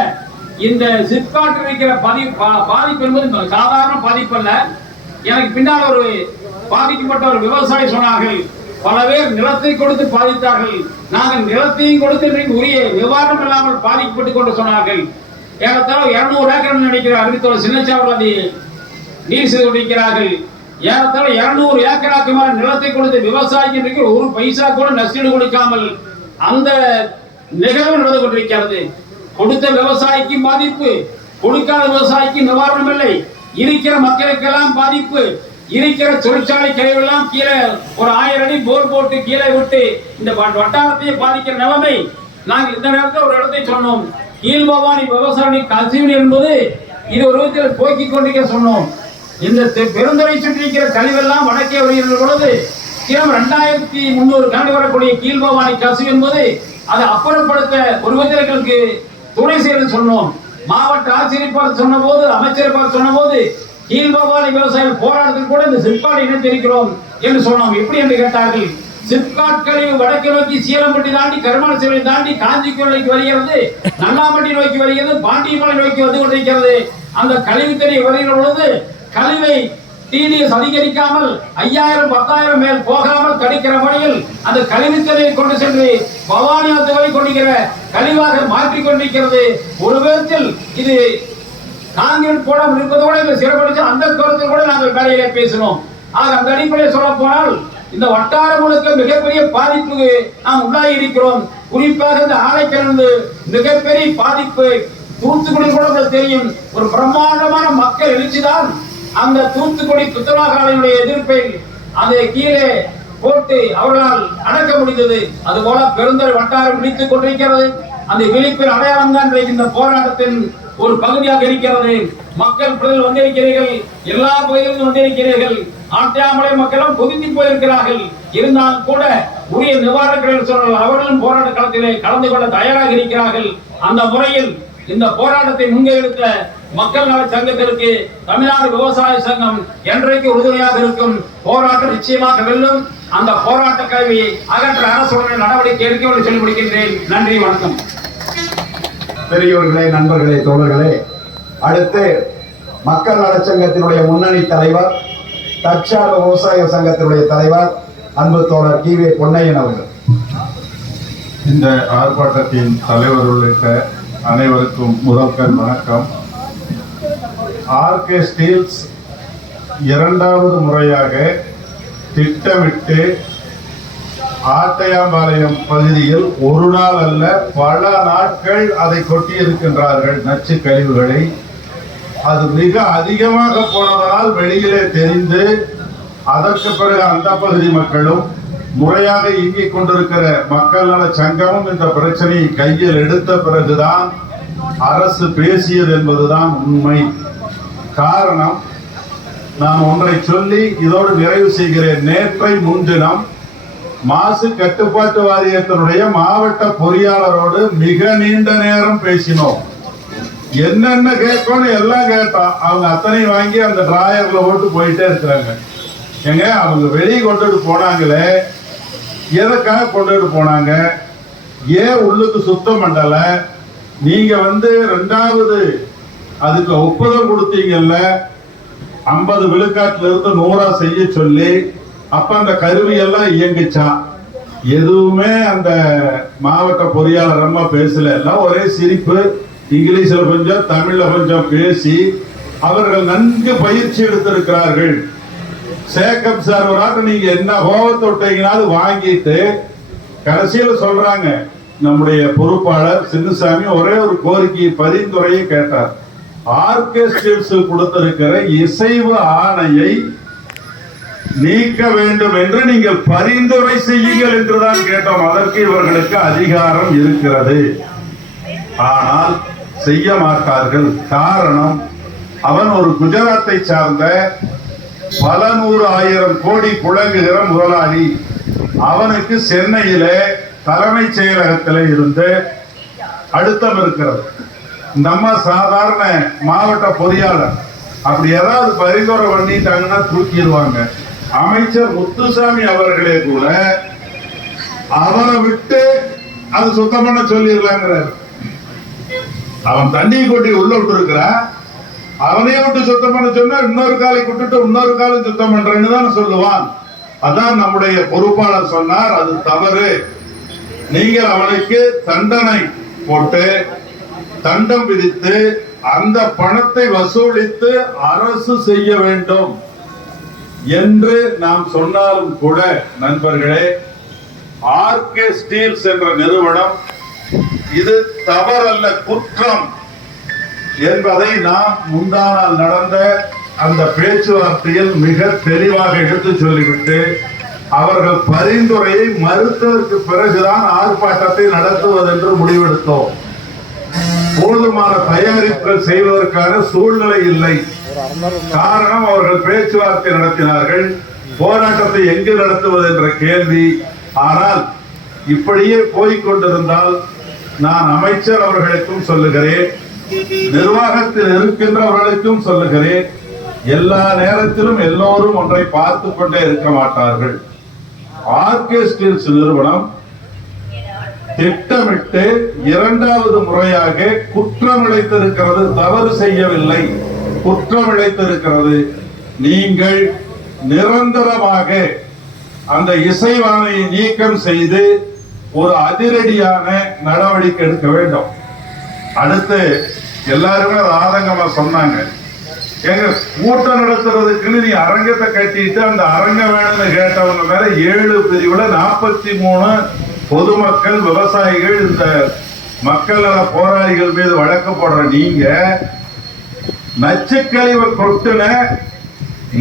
இந்த சிப்காட் இருக்கிற பாதிப்பு என்பது சாதாரண பாதிப்பு அல்ல. எனக்கு பின்னால் ஒரு பாதிக்கப்பட்ட ஒரு விவசாயி சொன்னார்கள், பல பேர் நிலத்தை கொடுத்து பாதித்தார்கள், நாங்கள் நிலத்தையும் கொடுத்து உரிய நிவாரணம் இல்லாமல் பாதிக்கப்பட்டுக் கொண்டு சொன்னார்கள். ஏறத்தாழ 200 ஏக்கர் நினைக்கிற அறிவித்துள்ள சின்னச்சாவர்கள் அதை நீர் செய்து கொண்டிருக்கிறார்கள். ஏறத்தாழ 200 ஏக்கராக்கு மேல நிலத்தை கொடுத்து விவசாயிக்கு ஒரு பைசா கூட நஷ்டீடு கொடுக்காமல் அந்த நிகழ்வு நடந்து கொண்டிருக்கிறது. கொடுத்த விவசாயிக்கு பாதிப்பு, கொடுக்காத விவசாயிக்கு நிவாரணம் இல்லை, இருக்கிற மக்களுக்கெல்லாம் பாதிப்பு, இருக்கிற தொழிற்சாலை கழிவுகள்லாம் கீழே ஒரு 1000 அடி போர் போட்டு கீழே விட்டு இந்த வட்டாரத்தையே பாதிக்கிற நிலைமை. நாங்கள் இந்த நேரத்தில் ஒரு இடத்தை சொன்னோம், கீழ்பவானி விவசாயி கசிவு என்பது இது ஒரு விதத்தில் போக்கிக் கொண்டிருக்க சொன்னோம். இந்த பெருந்துறை சுற்றி இருக்கிற கழிவெல்லாம் வடக்கே வருகின்ற பொழுது 2300 கனடி வரக்கூடிய கீழ்பவானி கசிவு என்பது அதை அப்புறப்படுத்த ஒரு விதத்திற்கு துணை செய்ய சொன்னோம். மாவட்ட ஆட்சியர் பார்த்து சொன்ன போது, அமைச்சர் பார்த்து சொன்ன போது, கீழ்பவானி விவசாயிகள் போராட்டத்தில் கூட இந்த சிப்காட் இணைத்திருக்கிறோம் என்று சொன்னோம். எப்படி என்று கேட்டார்கள், சிப்காட் கழிவு வடக்கு நோக்கி சீலம்பட்டி தாண்டி கருமானசேவை தாண்டி காஞ்சிபுரம் நோக்கி வருகிறது, நல்லாம்பட்டி நோக்கி வருகிறது, பாண்டியமலை நோக்கி வந்து கொண்டிருக்கிறது. அந்த கழிவு தெரிய வருகிற பொழுது கழிவை டிடிஎஸ் அதிகரிக்காமல் 5000 10,000 மேல் போகாமல் தடுக்கிற முறையில் அந்த கழிவுத்தரையை கொண்டு சென்று பவானி வரை கொண்டிருக்கிற கழிவாக மாற்றிக் கொண்டிருக்கிறது. ஒரு விதத்தில் இது காங்கிரஸ் போடாமல் இருப்பதோடு இந்த சிறப்படிச்சு அந்த கருத்தில் கூட நாங்கள் வேலையிலே பேசினோம். ஆக அந்த அடிப்படையில் சொல்ல போனால் இந்த வட்டாரம் முழுக்க மிகப்பெரிய பாதிப்புக்கு நாம் உள்ளாகி இருக்கிறோம். குறிப்பாக இந்த ஆலைக்கிழந்து மிகப்பெரிய பாதிப்பு. தூத்துக்குடி கூட உங்களுக்கு தெரியும், ஒரு பிரம்மாண்டமான மக்கள் எழுச்சிதான் அந்த தூத்துக்குடி புத்தராக ஆலையுடைய எதிர்ப்பை அதை கீழே போட்டு அவர்களால் அடக்க முடிந்தது. அதுபோல பெருந்தொகை வட்டாரம் விழித்துக் கொண்டிருக்கிறது. அந்த விழிப்பின் அடையாளம் தான் இந்த போராட்டத்தின் ஒரு பகுதியாக இருக்கிறது. மக்கள் பகுதியில் வந்திருக்கிறீர்கள், எல்லா பகுதியிலும் வந்திருக்கிறீர்கள். ஆட்டியாமலை மக்களும் கொதித்து போயிருக்கிறார்கள். இருந்தாலும் கூட உரிய நிவாரணங்கள் சொன்னால் அவர்களும் போராட்ட களத்திலே கலந்து கொள்ள தயாராக இருக்கிறார்கள். அந்த முறையில் இந்த போராட்டத்தை முன்னெடுத்த மக்கள் நல சங்கத்திற்கு தமிழ்நாடு விவசாய சங்கம் என்றைக்கு உறுதுணையாக இருக்கும். போராட்டம் நிச்சயமாக வெல்லும். அந்த போராட்ட கல்வியை அகற்ற அரசுடைய நடவடிக்கை எடுக்க சொல்லி முடிக்கின்றேன். நன்றி, வணக்கம். பெரியோர்களே, நண்பர்களே, தோழர்களே, அடுத்து மக்கள் நலச்சங்கத்தினுடைய முன்னணி தலைவர், தற்சார்பு விவசாய சங்கத்தினுடைய தலைவர், அன்பு தோழர் கி.வே. பொன்னையன் அவர்கள். இந்த ஆர்ப்பாட்டத்தின் தலைவர் உள்ளிட்ட அனைவருக்கும் முதற்கண் வணக்கம். ஆர்கே ஸ்டீல்ஸ் இரண்டாவது முறையாக திட்டமிட்டு ஆட்டையாம்பாளையம் பகுதியில் ஒரு நாள் அல்ல பல நாட்கள் அதை கொட்டியிருக்கின்றார்கள் நச்சு கழிவுகளை. அது மிக அதிகமாக போனதால் வெளியிலே தெரிந்து அதற்கு பிறகு அந்த பகுதி மக்களும் முறையாக இயங்கிக் கொண்டிருக்கிற மக்கள் நல சங்கமும் இந்த பிரச்சனையை கையில் எடுத்த பிறகுதான் அரசு பேசியது என்பதுதான் உண்மை. காரணம், நான் ஒன்றை சொல்லி இதோடு நிறைவு செய்கிறேன். நேற்றை முன்தினம் மாசு கட்டுப்பாட்டு வாரியத்தினுடைய மாவட்ட பொறியாளரோடு மிக நீண்ட நேரம் பேசினோம். என்னென்ன கேட்கணும் எல்லாம் கேட்டோம். அவங்க அத்தனை வாங்கி அந்த டிராயர்ல போட்டு போயிட்டே இருக்கிறாங்க. எங்க அவங்க வெளியே கொண்டுட்டு போனாங்களே, எதற்காக கொண்டுட்டு போனாங்க? ஏன் உள்ளுக்கு சுத்தம் பண்ணல? நீங்க ரெண்டாவது அதுக்கு ஒப்புதல் கொடுத்தீங்கல்ல, 50 விழுக்காட்டுல இருந்து 100 செய்ய சொல்லி. அப்ப அந்த கருவி எல்லாம் இயங்குச்சான். எதுவுமே அந்த மாவட்ட பொறியாளர் அம்மா பேசல. எல்லாம் ஒரே சிரிப்பு. இங்கிலீஷ்ல கொஞ்சம், தமிழ்ல கொஞ்சம் பேசி அவர்கள் நன்கு பயிற்சி எடுத்திருக்கிறார்கள். சேகப் சார் நீங்க என்ன கோபத்தை விட்டீங்கன்னாலும் வாங்கிட்டு கடைசியில சொல்றாங்க, நம்முடைய பொறுப்பாளர் சின்னசாமி ஒரே ஒரு கோரிக்கையை பரிந்துரையை கேட்டார். ஆர்கெஸ்ட்ரேட்ஸ் கொடுத்திருக்கிற இசைவு ஆணையை நீக்க வேண்டும் என்று நீங்கள் பரிந்துரை செய்யுங்கள் என்றுதான் கேட்டோம். அதற்கு இவர்களுக்கு அதிகாரம் இருக்கிறது, ஆனால் செய்ய மாட்டார்கள். காரணம், அவன் ஒரு குஜராத்தை சார்ந்த பல 100,000 கோடி புழங்குகிற முதலாளி. அவனுக்கு சென்னையிலே தலைமை செயலகத்தில் இருந்து அழுத்தம் இருக்கிறது. நம்ம சாதாரண மாவட்ட பொறியாளர் அப்படி ஏதாவது பரிந்துரை பண்ணிட்டாங்கன்னா தூக்கிடுவாங்க. அமைச்சர் முத்துசாமி அவர்களே கூட அவரை விட்டு அது சுத்தம் பண்ண சொல்லிடலாங்கிறார். அவன் தண்ணி கொட்டி உள்ள விட்டு இருக்கிறான். அவனையும் விட்டு சுத்தம் பண்ண சொன்னா இன்னொரு காலை விட்டுட்டு இன்னொரு காலம் சுத்தம் பண்றேன்னு தான் சொல்லுவான். அதான் நம்முடைய பொறுப்பாளர் சொன்னார், அது தவறு. நீங்கள் அவனுக்கு தண்டனை போட்டு தண்டம் விதித்து அந்த பணத்தை வசூலித்து அரசு செய்ய வேண்டும் என்று நாம் சொன்னாலும் கூட, நண்பர்களே, ஆர்கே ஸ்டீல்ஸ் என்ற நிறுவனம் இது தவறல்ல, குற்றம் என்பதை நாம் முந்தானால் நடந்த அந்த பேச்சுவார்த்தையில் மிக தெளிவாக எடுத்து சொல்லிவிட்டு அவர்கள் பரிந்துரையை மறுத்ததற்கு பிறகுதான் ஆர்ப்பாட்டத்தை நடத்துவதென்று முடிவெடுத்தோம். போதுமான தயாரிப்புகள் செய்வதற்கான சூழ்நிலை இல்லை. காரணம், அவர்கள் பேச்சுவார்த்தை நடத்தினார்கள். போராட்டத்தை எங்கு நடத்துவது என்ற கேள்வி. ஆனால் இப்படியே போய்கொண்டிருந்தால் நான் அமைச்சர் அவர்களுக்கும் சொல்லுகிறேன், நிர்வாகத்தில் இருக்கின்றவர்களுக்கும் சொல்லுகிறேன், எல்லா நேரத்திலும் எல்லோரும் ஒன்றை பார்த்து கொண்டே இருக்க மாட்டார்கள். ஆர்கே ஸ்டீல்ஸ் நிறுவனம் திட்டமிட்டு இரண்டாவது முறையாக குற்றம் இழைத்திருக்கிறது, தவறு செய்யவில்லை, குற்றம் இழைத்திருக்கிறது. நீங்கள் நிரந்தரமாக அந்த இசைவாணையை நீக்கம் செய்து ஒரு அதிரடியான நடவடிக்கை எடுக்க வேண்டும். அடுத்து எல்லாருமே ஆதங்கமா சொன்னாங்க, எங்க கூட்டம் நடத்துறதுக்குன்னு நீ அரங்கத்தை கட்டிட்டு அந்த அரங்கம் வேணும்னு கேட்டவங்க மேல 7 பிரிவுல 43 பொதுமக்கள், விவசாயிகள், இந்த மக்கள் நல போராளிகள் மீது வழக்கு போடுற நீங்க நச்சுக்கழிவை கொட்டுன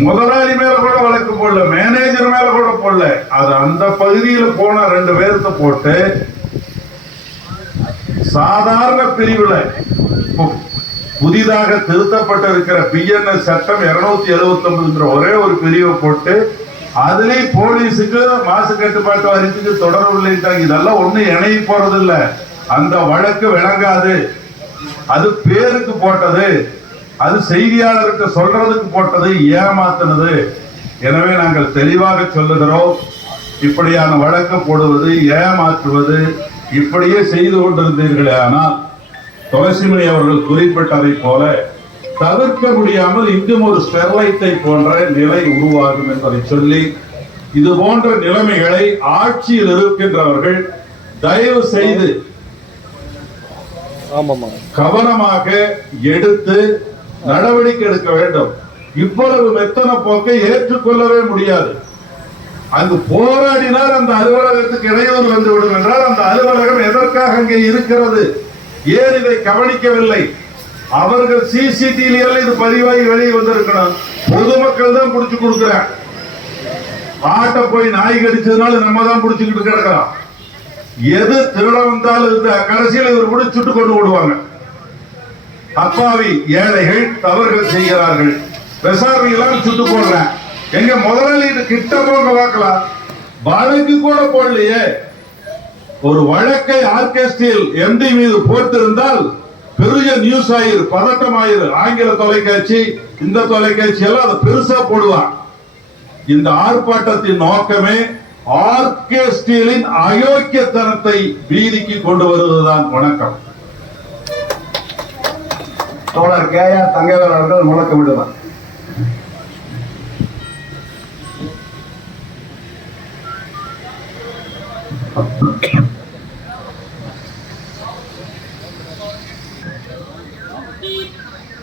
முதலாளி மேல கூட வழக்கு போடல, மேனேஜர் மேல கூட போடல, போடல, அது அந்த பகுதியில் போன 2 பேர்த்த போட்டு சாதாரண பிரிவுல புதிதாக திருத்தப்பட்டிருக்கிற பிஎன்எஸ் சட்டம் 279 ஒரே ஒரு பிரிவை போட்டு அதுலயே போலீஸுக்கு மாசு கட்டுப்பாட்டு வாரியத்துக்கு தொடர்பு. இதெல்லாம் ஒண்ணு இணைய போறது இல்ல. அந்த வழக்கு விளங்காது. அது பேருக்கு போட்டது, அது செய்தியாளருக்கு சொல்றதுக்கு போட்டது, ஏமாத்தினது. எனவே நாங்கள் தெளிவாக சொல்லுகிறோம், இப்படியான வழக்கு போடுவது, ஏமாற்றுவது இப்படியே செய்து கொண்டிருந்தீர்களே ஆனால் துளசிமணி அவர்கள் குறிப்பிட்டதை போல தவிர்க்க முடியாமல் இங்கும் ஒரு ஸ்டெர்லைட்டை போன்ற நிலை உருவாகும் என்பதை சொல்லி, இது போன்ற நிலைமைகளை ஆட்சியில் இருக்கின்றவர்கள் தயவு செய்து கவனமாக எடுத்து நடவடிக்கை எடுக்க வேண்டும். இவ்வளவு மெத்தன போக்கை ஏற்றுக்கொள்ளவே முடியாது. அங்கு போராடினால் அந்த அலுவலகத்துக்கு இடையூறு வந்துவிடும் என்றால் அந்த அலுவலகம் எதற்காக அங்கே இருக்கிறது? ஏன் இதை கவனிக்கவில்லை? அவர்கள் சிசிடிவியால இது பதிவாகி வெளியே வந்திருக்கணும். பொதுமக்கள் தான் புடிச்சு கொடுக்கிறான். ஆட்டை போய் நாய் கடிச்சதுனால நம்ம தான் புடிச்சுக்கிட்டு கிடக்கிறோம். எது திருட வந்தாலும் இந்த கடைசியில் இவர் கூட சுட்டு கொண்டு விடுவாங்க. அப்பாவி ஏழைகள் தவறுகள் செய்கிறார்கள், விசாரணையெல்லாம் சுட்டு போடுறேன். எங்க முதலாளி கிட்ட போங்க பார்க்கலாம். வழக்கு கூட போடலையே. ஒரு வழக்கை ஆர்கெஸ்ட்ரியில் எம்டி மீது போட்டிருந்தால் பெரிய நியூஸ் ஆயிரு, பதட்டம் ஆயிரு. ஆங்கில தொலைக்காட்சி, இந்த தொலைக்காட்சி எல்லாம் அதை பெருசா போடுவான். இந்த ஆர்ப்பாட்டத்தின் நோக்கமே ஆர்கெஸ்ட்ரியின் அயோக்கியத்தனத்தை வீதிக்கு கொண்டு வருவதுதான். வணக்கம். தோழர் கேஆர் தங்கவேல் அவர்கள் முழக்கம் விடுவார்.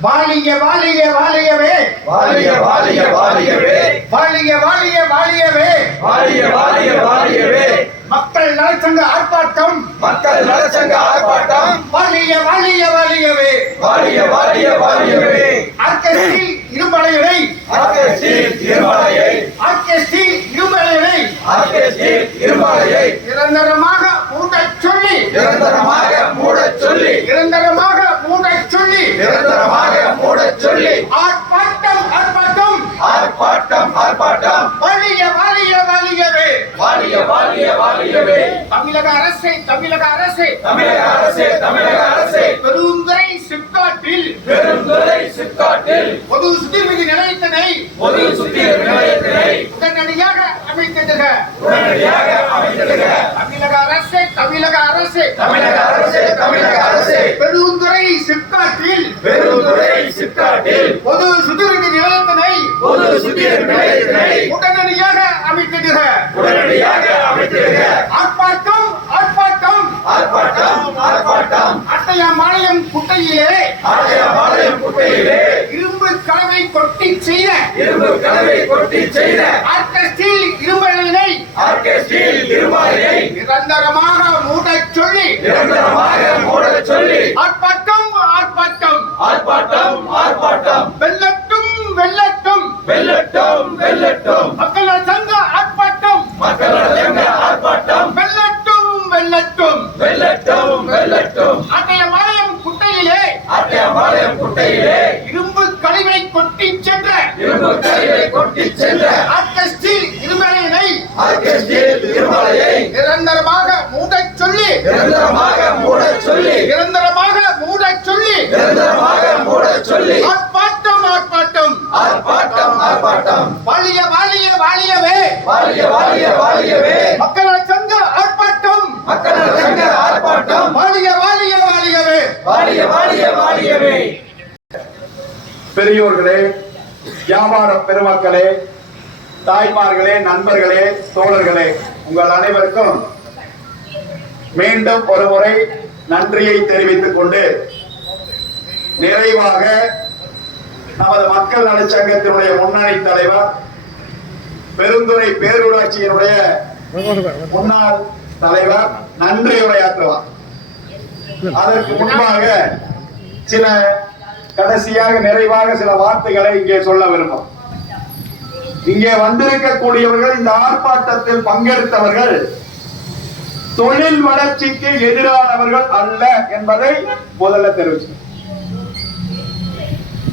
வாழிய வாழிய வாழியவே, வாழிய வாழிய வாழியவே, வாழிய வாழிய வாழியவே, வாழிய வாழிய வாழியவே. மக்கள் நலச்சங்க ஆர்ப்பாட்டம், மக்கள் நலச்சங்க ஆர்ப்பாட்டம், வாழிய வாழிய வாழியவே, வாழிய வாழிய வாழியவே. ஆர்கெஸ்ட்ரி இருமலையை, ஆர்கெஸ்ட்ரி இருமலையை, ஆர்கெஸ்ட்ரி இருமலையை, ஆர்கெஸ்ட்ரி இருமலையை நிரந்தரமாக மூடச் சொல்லி, நிரந்தரமாக மூடச் சொல்லி, நிரந்தரமாக மூடச் சொல்லி, நிரந்தரமாக மூடச் சொல்லி. ஆர்ப்பாட்டம் ஆர்ப்பாட்டம், ஆர்ப்பாட்டம் ஆர்ப்பாட்டம், வாழிய வாழிய வாழியவே, வாழிய வாழிய வாழியவே. தமிழக அரசே, தமிழக அரசே, தமிழக அரசே, தமிழக அரசே. பெருந்துறை சிப்காட்டில், பெருந்துறை சிப்காட்டில் பொது சுத்திரவிதி நிலையத்தினை, பொது சுத்திரவிதி நிலையத்தினை உடனடியாக அமைத்திடுக, உடனடியாக அமைத்திடுக. தமிழக அரசே, தமிழக அரசே, தமிழக அரசே, தமிழக அரசே. பெருந்துறை சிப்காட்டில், பெருந்துறை சிப்காட்டில் பொது சுத்திரவிதி நிலையத்தினை, பொது சுத்திரவிதி நிலையத்தினை உடனடியாக அமைத்திடுக, உடனடியாக அமைத்திடுக. ஆர்ப்பாட்டம் ஆர்ப்பாட்டம், ஆர்ப்பாட்டம் ஆர்ப்பாட்டம். அட்டையாம்பாளையம் குட்டையிலே, அட்டையாம்பாளையம் குட்டையிலே இரும்பு கலவை கொட்டி செய்த, இரும்பு கலவை கொட்டி செய்த ஆர்கெஸ்ட்ரியில் இரும்பலினை, ஆர்கெஸ்ட்ரியில் இருமலையை நிரந்தரமாக மூடச் சொல்லி, நிரந்தரமாக மூடச் சொல்லி. ஆர்ப்பாட்டம் ஆர்ப்பாட்டம், ஆர்ப்பாட்டம் ஆர்ப்பாட்டம். வெல்லட்டும் வெல்லட்டும், வெல்லட்டும் வெல்லட்டும். மக்கள் சங்க ஆர்ப்பாட்டம், மக்கள் சங்க ஆர்ப்பாட்டம். வெல்லட்டும் வெல்லட்டும், வெல்லட்டும் வெல்லட்டும். அட்டையாம்பாளையம் குட்டையிலே, அட்டையாம்பாளையம் குட்டையிலே இரும்பு கழிவை கொட்டி சென்ற, இரும்பு கழிவை கொட்டி சென்ற ஆர்கெஸ்ட்ரியில் இருமலினை, ஆர்கெஸ்ட்ரியில் இருமலையை நிரந்தரமாக மூடச் சொல்லி, நிரந்தரமாக மூடச் சொல்லி, நிரந்தரமாக மூடச் சொல்லி. நிரந்தரமாக மூடச் சொல்லி. ஆர்ப்பாட்டம் ஆர்ப்பாட்டம், ஆர்ப்பாட்டம் ஆர்ப்பாட்டம். வாழிய வாழிய வாழியவே, வாழிய வாழிய வாழியவே. மக்கள் சங்க ஆர்ப்பாட்டம், மக்கள் சங்க ஆர்ப்பாட்டம். வாழிய வாழிய வாழியவே, வாழிய வாழிய வாழியவே. பெரியோர்களே, வியாபார பெருமக்களே, தாய்மார்களே, நண்பர்களே, தோழர்களே, உங்கள் அனைவருக்கும் மீண்டும் ஒரு முறை நன்றியை தெரிவித்துக் கொண்டு நிறைவாக நமது மக்கள் நலச்சங்கத்தினுடைய முன்னணி தலைவர், பெருந்துறை பேரூராட்சியினுடைய முன்னாள் தலைவர் நன்றி உரையாற்றுவார். அதற்கு முன்பாக கடைசியாக நிறைவாக சில வார்த்தைகளை இங்கே சொல்ல விரும்பும். இங்கே வந்திருக்கக்கூடியவர்கள், இந்த ஆர்ப்பாட்டத்தில் பங்கெடுத்தவர்கள் தொழில் வளர்ச்சிக்கு எதிரானவர்கள் அல்ல என்பதை முதல்ல தெரிவிச்சு.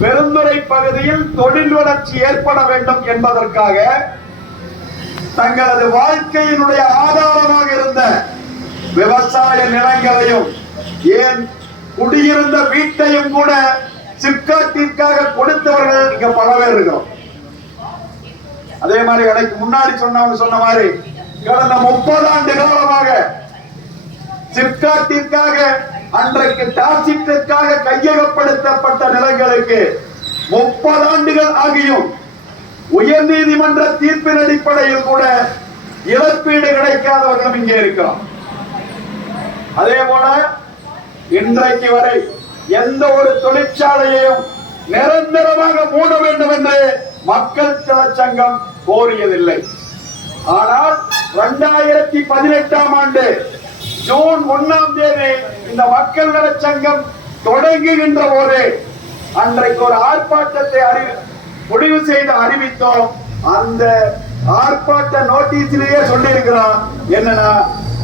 பெருந்துறை பகுதியில் தொழில் வளர்ச்சி ஏற்பட வேண்டும் என்பதற்காக தங்களது வாழ்க்கையினுடைய ஆதாரமாக இருந்த விவசாய நிலங்களையும் ஏன் குடியிருந்த வீட்டையும் கூட சிப்காட்டிற்காக கொடுத்தவர்கள் இங்க பல பேர் இருக்கிறோம். அதே மாதிரி எனக்கு முன்னாடி சொன்ன மாதிரி கடந்த 30 ஆண்டு காலமாக சிப்காட்டிற்காக அன்றைக்கு டாசிட்டிற்காக கையகப்படுத்தப்பட்ட நிலங்களுக்கு 30 ஆண்டுகள் ஆகியும் உயர் நீதிமன்ற தீர்ப்பின் அடிப்படையில் கூட இழப்பீடு கிடைக்காதவர்களும் இங்கே இருக்கிறோம். அதே போல இன்றைக்கு வரை எந்த ஒரு தொழிற்சாலையையும் நிரந்தரமாக மூட வேண்டும் என்று மக்கள் தொழிற்சங்கம் கோரியதில்லை. ஆனால் 2018ஆம் ஆண்டு ஜூன் 1ஆம் தேதி இந்த மக்கள் நலச்சங்கம் தொடங்குகின்ற போது அன்றைக்கு ஒரு ஆர்ப்பாட்டத்தை முடிவு செய்து அறிவித்தோம். அந்த ஆர்ப்பாட்ட நோட்டீஸிலேயே சொல்லியிருக்கிறோம் என்னன்னா,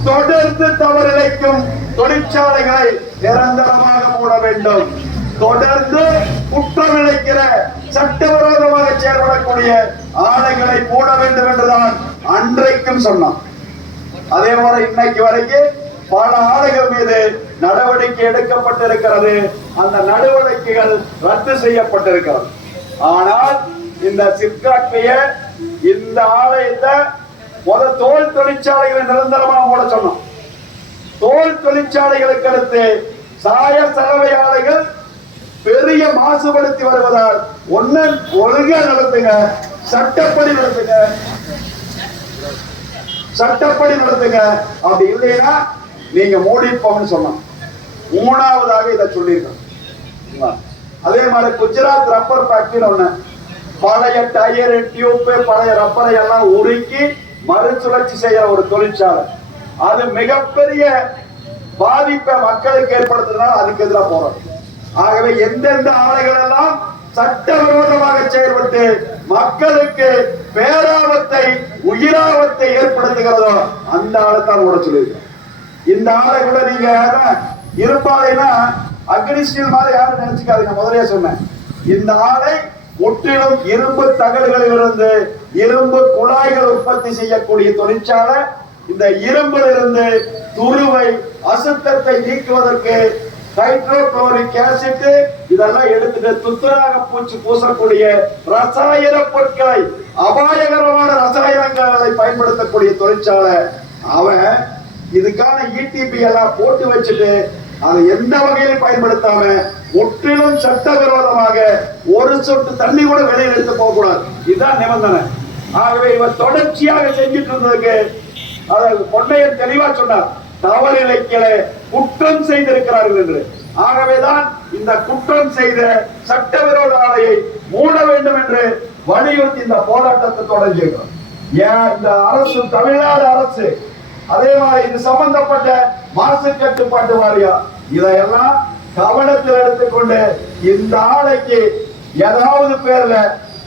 தொடர்ந்து தவறிழைக்கும் தொழிற்சாலைகளை நிரந்தரமாக மூட வேண்டும், தொடர்ந்து குற்றம் இழைக்கிற சட்டவிரோதமாக செயல்படக்கூடிய ஆலைகளை மூட வேண்டும் என்றுதான் அன்றைக்கும் சொன்னோம். அதே போல இன்னைக்கு வரைக்கும் பல ஆலைகள் மீது நடவடிக்கை எடுக்கப்பட்டிருக்கிறது. அந்த நடவடிக்கைகள் ரத்து செய்யப்பட்டிருக்கிறது. ஆனால் இந்த சிப்காட்டைய இந்த ஆலயத்தை தோல் தொழிற்சாலைகளை நிரந்தரமாக மூட சொன்னோம். தோல் தொழிற்சாலைகளுக்கு அடுத்து சாய சலவை ஆலைகள் பெரிய மாசுபடுத்தி வருவதால் ஒழுங்கா நடத்துங்க, சட்டப்படி நடத்துங்க, சட்டப்படி நடத்துங்க. அப்படி இல்லைன்னா நீங்க மூடிப்போம்னு சொன்னோம். 3ஆவதாக இதை சொல்லியிருக்கோம். அதே மாதிரி குஜராத் ரப்பர் ஃபேக்டரி ஒண்ணு, பழைய டயர் டியூப் பழைய ரப்பரை எல்லாம் உருக்கி மறுசுழற்சி செய்யற ஒரு தொழிற்சாலை. அது மிகப்பெரிய பாதிப்பை மக்களுக்கு ஏற்படுத்துறதுனால அதுக்கு எதிராக போறோம். ஆகவே எந்தெந்த ஆலைகள் எல்லாம் சட்டவிரோதமாக செயல்பட்டு மக்களுக்கு பேராபத்தை உயிராபத்தை ஏற்படுத்துகிறதோ அந்த ஆளை தான் கூட சொல்லியிருக்கோம். இந்த ஆளை கூட நீங்க இருப்பாலைனா அக்னி ஸ்டீல் மாதிரி யாரும் நினைச்சுக்காதீங்க. முதலே சொன்னேன், இந்த ஆலை முற்றிலும் இரும்பு தகடுகளில் இருந்து இரும்பு குழாய்கள் உற்பத்தி செய்யக்கூடிய தொழிற்சாலை. இந்த இரும்பில் இருந்து துருவை அசுத்தத்தை நீக்குவதற்கு ஹைட்ரோகுளோரிக் ஆசிட் இதெல்லாம் எடுத்துட்டு துத்தராக பூச்சி பூசக்கூடிய ரசாயன பொருட்களை, அபாயகரமான ரசாயனங்களை பயன்படுத்தக்கூடிய தொழிற்சாலை. அவன் இதுக்கான ETP எல்லாம் போட்டு வச்சுட்டு அதை எந்த வகையிலும் பயன்படுத்தாம முற்றிலும் சட்டவிரோதமாக ஒரு சொட்டு தண்ணி கூட வெளியில் எடுத்து போக கூடாது. இதுதான் நிபந்தனை. ஆகவே இவர் தொடர்ச்சியாக செஞ்சுட்டு இருந்ததுக்கு அதை பொன்னையன் தெளிவா சொன்னார், தவறிழைக்கல குற்றம் செய்திருக்கிறார்கள் என்று. ஆகவேதான் இந்த குற்றம் செய்த சட்டவிரோத ஆலையை மூட வேண்டும் என்று வலியுறுத்தி இந்த போராட்டத்தை தொடங்கியிருக்கிறோம். ஏன் இந்த அரசு, தமிழ்நாடு அரசு, அதே மாதிரி இது சம்பந்தப்பட்ட மாசு கட்டுப்பாட்டு வாரியம் இதையெல்லாம் கவனத்தில் எடுத்துக்கொண்டு இந்த ஆலைக்கு ஏதாவது பேர்ல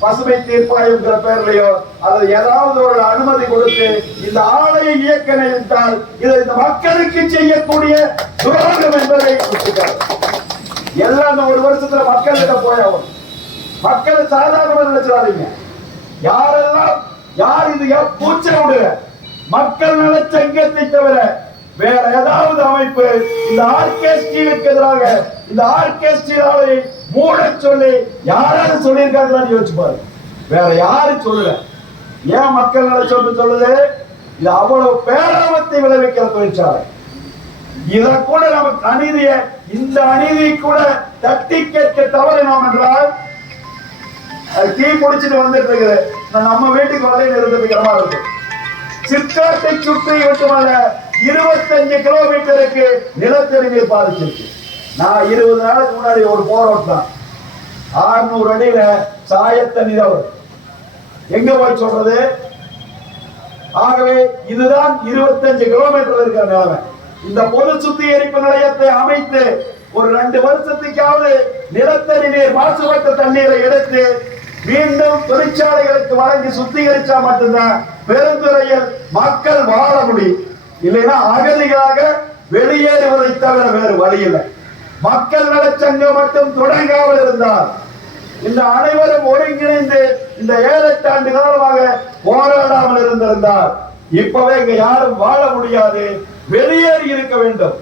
பசுமை தீர்ப்பாயங்கிற பேர்லயோ அல்லது ஏதாவது ஒரு அனுமதி கொடுத்து இந்த ஆலையை இயக்க நினைத்தால் இது இந்த மக்களுக்கு செய்யக்கூடிய துரோகம் என்பதை எல்லாம் ஒரு வருஷத்துல மக்கள்கிட்ட போயாகும். மக்களை சாதாரணமாக நினைச்சிடாதீங்க. யாரெல்லாம் யார் இது பூச்ச விடுற மக்கள் நல சங்கத்தை தவிர வேற ஏதாவது அமைப்பு இந்த ஆர்கெஸ்ட்ரிக்கு எதிராக இந்த ஆர்கெஸ்ட்ராவை மூட சொல்லி யாராவது சொல்லியிருக்காங்கன்னு யோசிச்சு பாரு. வேற யாரும் சொல்லல. ஏன் மக்கள் நல சொல்லுது? இது அவ்வளவு பேராபத்தை விளைவிக்கிற தொழிற்சாலை. இத கூட நமக்கு அநீதிய இந்த அநீதி கூட தட்டி கேட்க தவறினோம் என்றால் தீ பிடிச்சிட்டு வந்துட்டு இருக்குது. நம்ம வீட்டுக்கு வலையில் இருந்துக்கிறமா இருக்கு. சிப்காட்டை சுற்றி மட்டுமல்ல 25 கிலோமீட்டருக்கு நிலத்தடி நீர் பாதிச்சிருக்கு. நான் 20 நாளுக்கு முன்னாடி ஒரு போராட்டம் 600 அடியில சாயத்தண்ணி தான் எங்க போய் சொல்றது. ஆகவே இதுதான் 25 கிலோமீட்டர் இருக்கிற நிலைமை. இந்த பொது சுத்திகரிப்பு நிலையத்தை அமைத்து ஒரு 2 வருஷத்துக்காவது நிலத்தடி நீர் மாசுபட்ட தண்ணீரை எடுத்து மீண்டும் தொழிற்சாலைகளுக்கு வழங்கி சுத்திகரிச்சா மட்டும்தான் பெருந்துறையில் மக்கள் வாழ முடியும். இல்லைன்னா அகதிகளாக வெளியேறுவதை தவிர வேறு வழி இல்லை. மக்கள் நலச்சங்கம் மட்டும் தொடங்காமல் இருந்தால், இந்த அனைவரும் ஒருங்கிணைந்து இந்த 7-8 ஆண்டு காலமாக போராடாமல் இருந்திருந்தால் இப்பவே இங்க யாரும் வாழ முடியாது, வெளியேறி இருக்க வேண்டும்.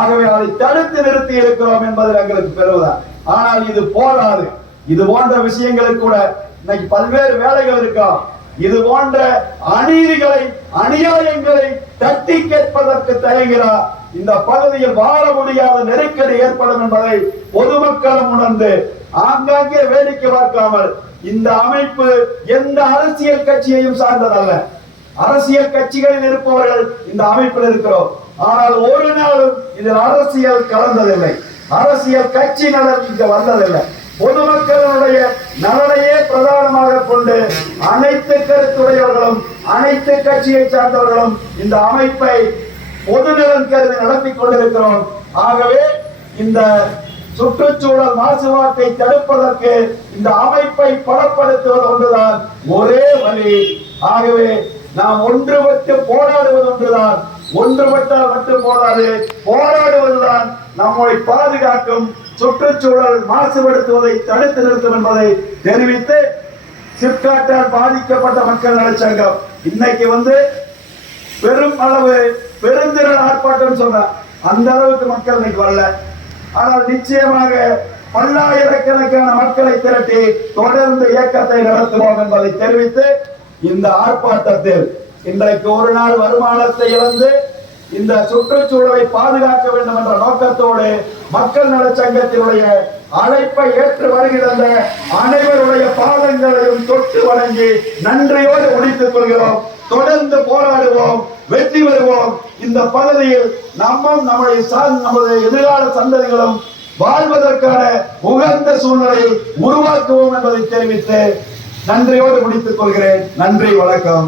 ஆகவே அதை தடுத்து நிறுத்தி இருக்கிறோம் என்பது எங்களுக்கு பெறுவதான். ஆனால் இது போதாது. இது போன்ற விஷயங்களுக்கு கூட இன்னைக்கு பல்வேறு வேலைகள் இருக்கா. இது போன்ற அநீதிகளை அநியாயங்களை தட்டி கேட்பதற்கு தயங்குகிறார். இந்த பகுதியில் வாழ முடியாத நெருக்கடி ஏற்படும் என்பதை பொதுமக்களும் உணர்ந்து ஆங்காங்கே வேடிக்கை பார்க்காமல், இந்த அமைப்பு எந்த அரசியல் கட்சியையும் சார்ந்ததல்ல. அரசியல் கட்சிகளில் இருப்பவர்கள் இந்த அமைப்பில் இருக்கிறோம். ஆனால் ஒரு நாளும் இதில் அரசியல் கலந்ததில்லை. அரசியல் கட்சி நலன் இங்கு வந்ததில்லை. பொதுமக்களுடைய நலனையே பிரதானமாக கொண்டு அனைத்து கருத்துடையவர்களும் அனைத்து கட்சியை சார்ந்தவர்களும் இந்த அமைப்பை பொதுநலன் கருதி நடத்திக் கொண்டிருக்கிறோம். ஆகவே இந்த சுற்றுச்சூழல் மாசுபாட்டை தடுப்பதற்கு இந்த அமைப்பை பலப்படுத்துவது ஒன்றுதான் ஒரே வழி. ஆகவே நாம் ஒன்றுபட்டு போராடுவது ஒன்றுதான். ஒன்றுபட்டால் மட்டும் போராடு, போராடுவதுதான் நம்மை பாதுகாக்கும், சுற்றுச்சூழல் மாசுபடுத்துவதை தடுத்து நிறுத்தும் என்பதை தெரிவித்து, சிப்காட்டால் பாதிக்கப்பட்ட மக்கள் நலச்சங்கம் இன்னைக்கு பெரும் அளவு பெருந்திரள் ஆர்ப்பாட்டம் சொன்ன அந்த அளவுக்கு மக்கள் இன்னைக்கு வரல. ஆனால் நிச்சயமாக பல்லாயிரக்கணக்கான மக்களை திரட்டி தொடர்ந்து இயக்கத்தை நடத்துவோம் என்பதை தெரிவித்து, இந்த ஆர்ப்பாட்டத்தில் இன்றைக்கு ஒரு நாள் வருமானத்தை இழந்து இந்த சுற்றுச்சூழலை பாதுகாக்க வேண்டும் என்ற நோக்கத்தோடு மக்கள் நலச்சங்கத்தினுடைய அழைப்பை ஏற்று வருகின்ற அனைவருடைய பாதங்களையும் தொட்டு வணங்கி நன்றியோடு முடித்துக் கொள்கிறோம். தொடர்ந்து போராடுவோம், வெற்றி பெறுவோம். இந்த பகுதியில் நமது எதிர்கால சந்ததிகளும் வாழ்வதற்கான உகந்த சூழ்நிலையை உருவாக்குவோம் என்பதை தெரிவித்து நன்றியோடு முடித்துக் கொள்கிறேன். நன்றி, வணக்கம்.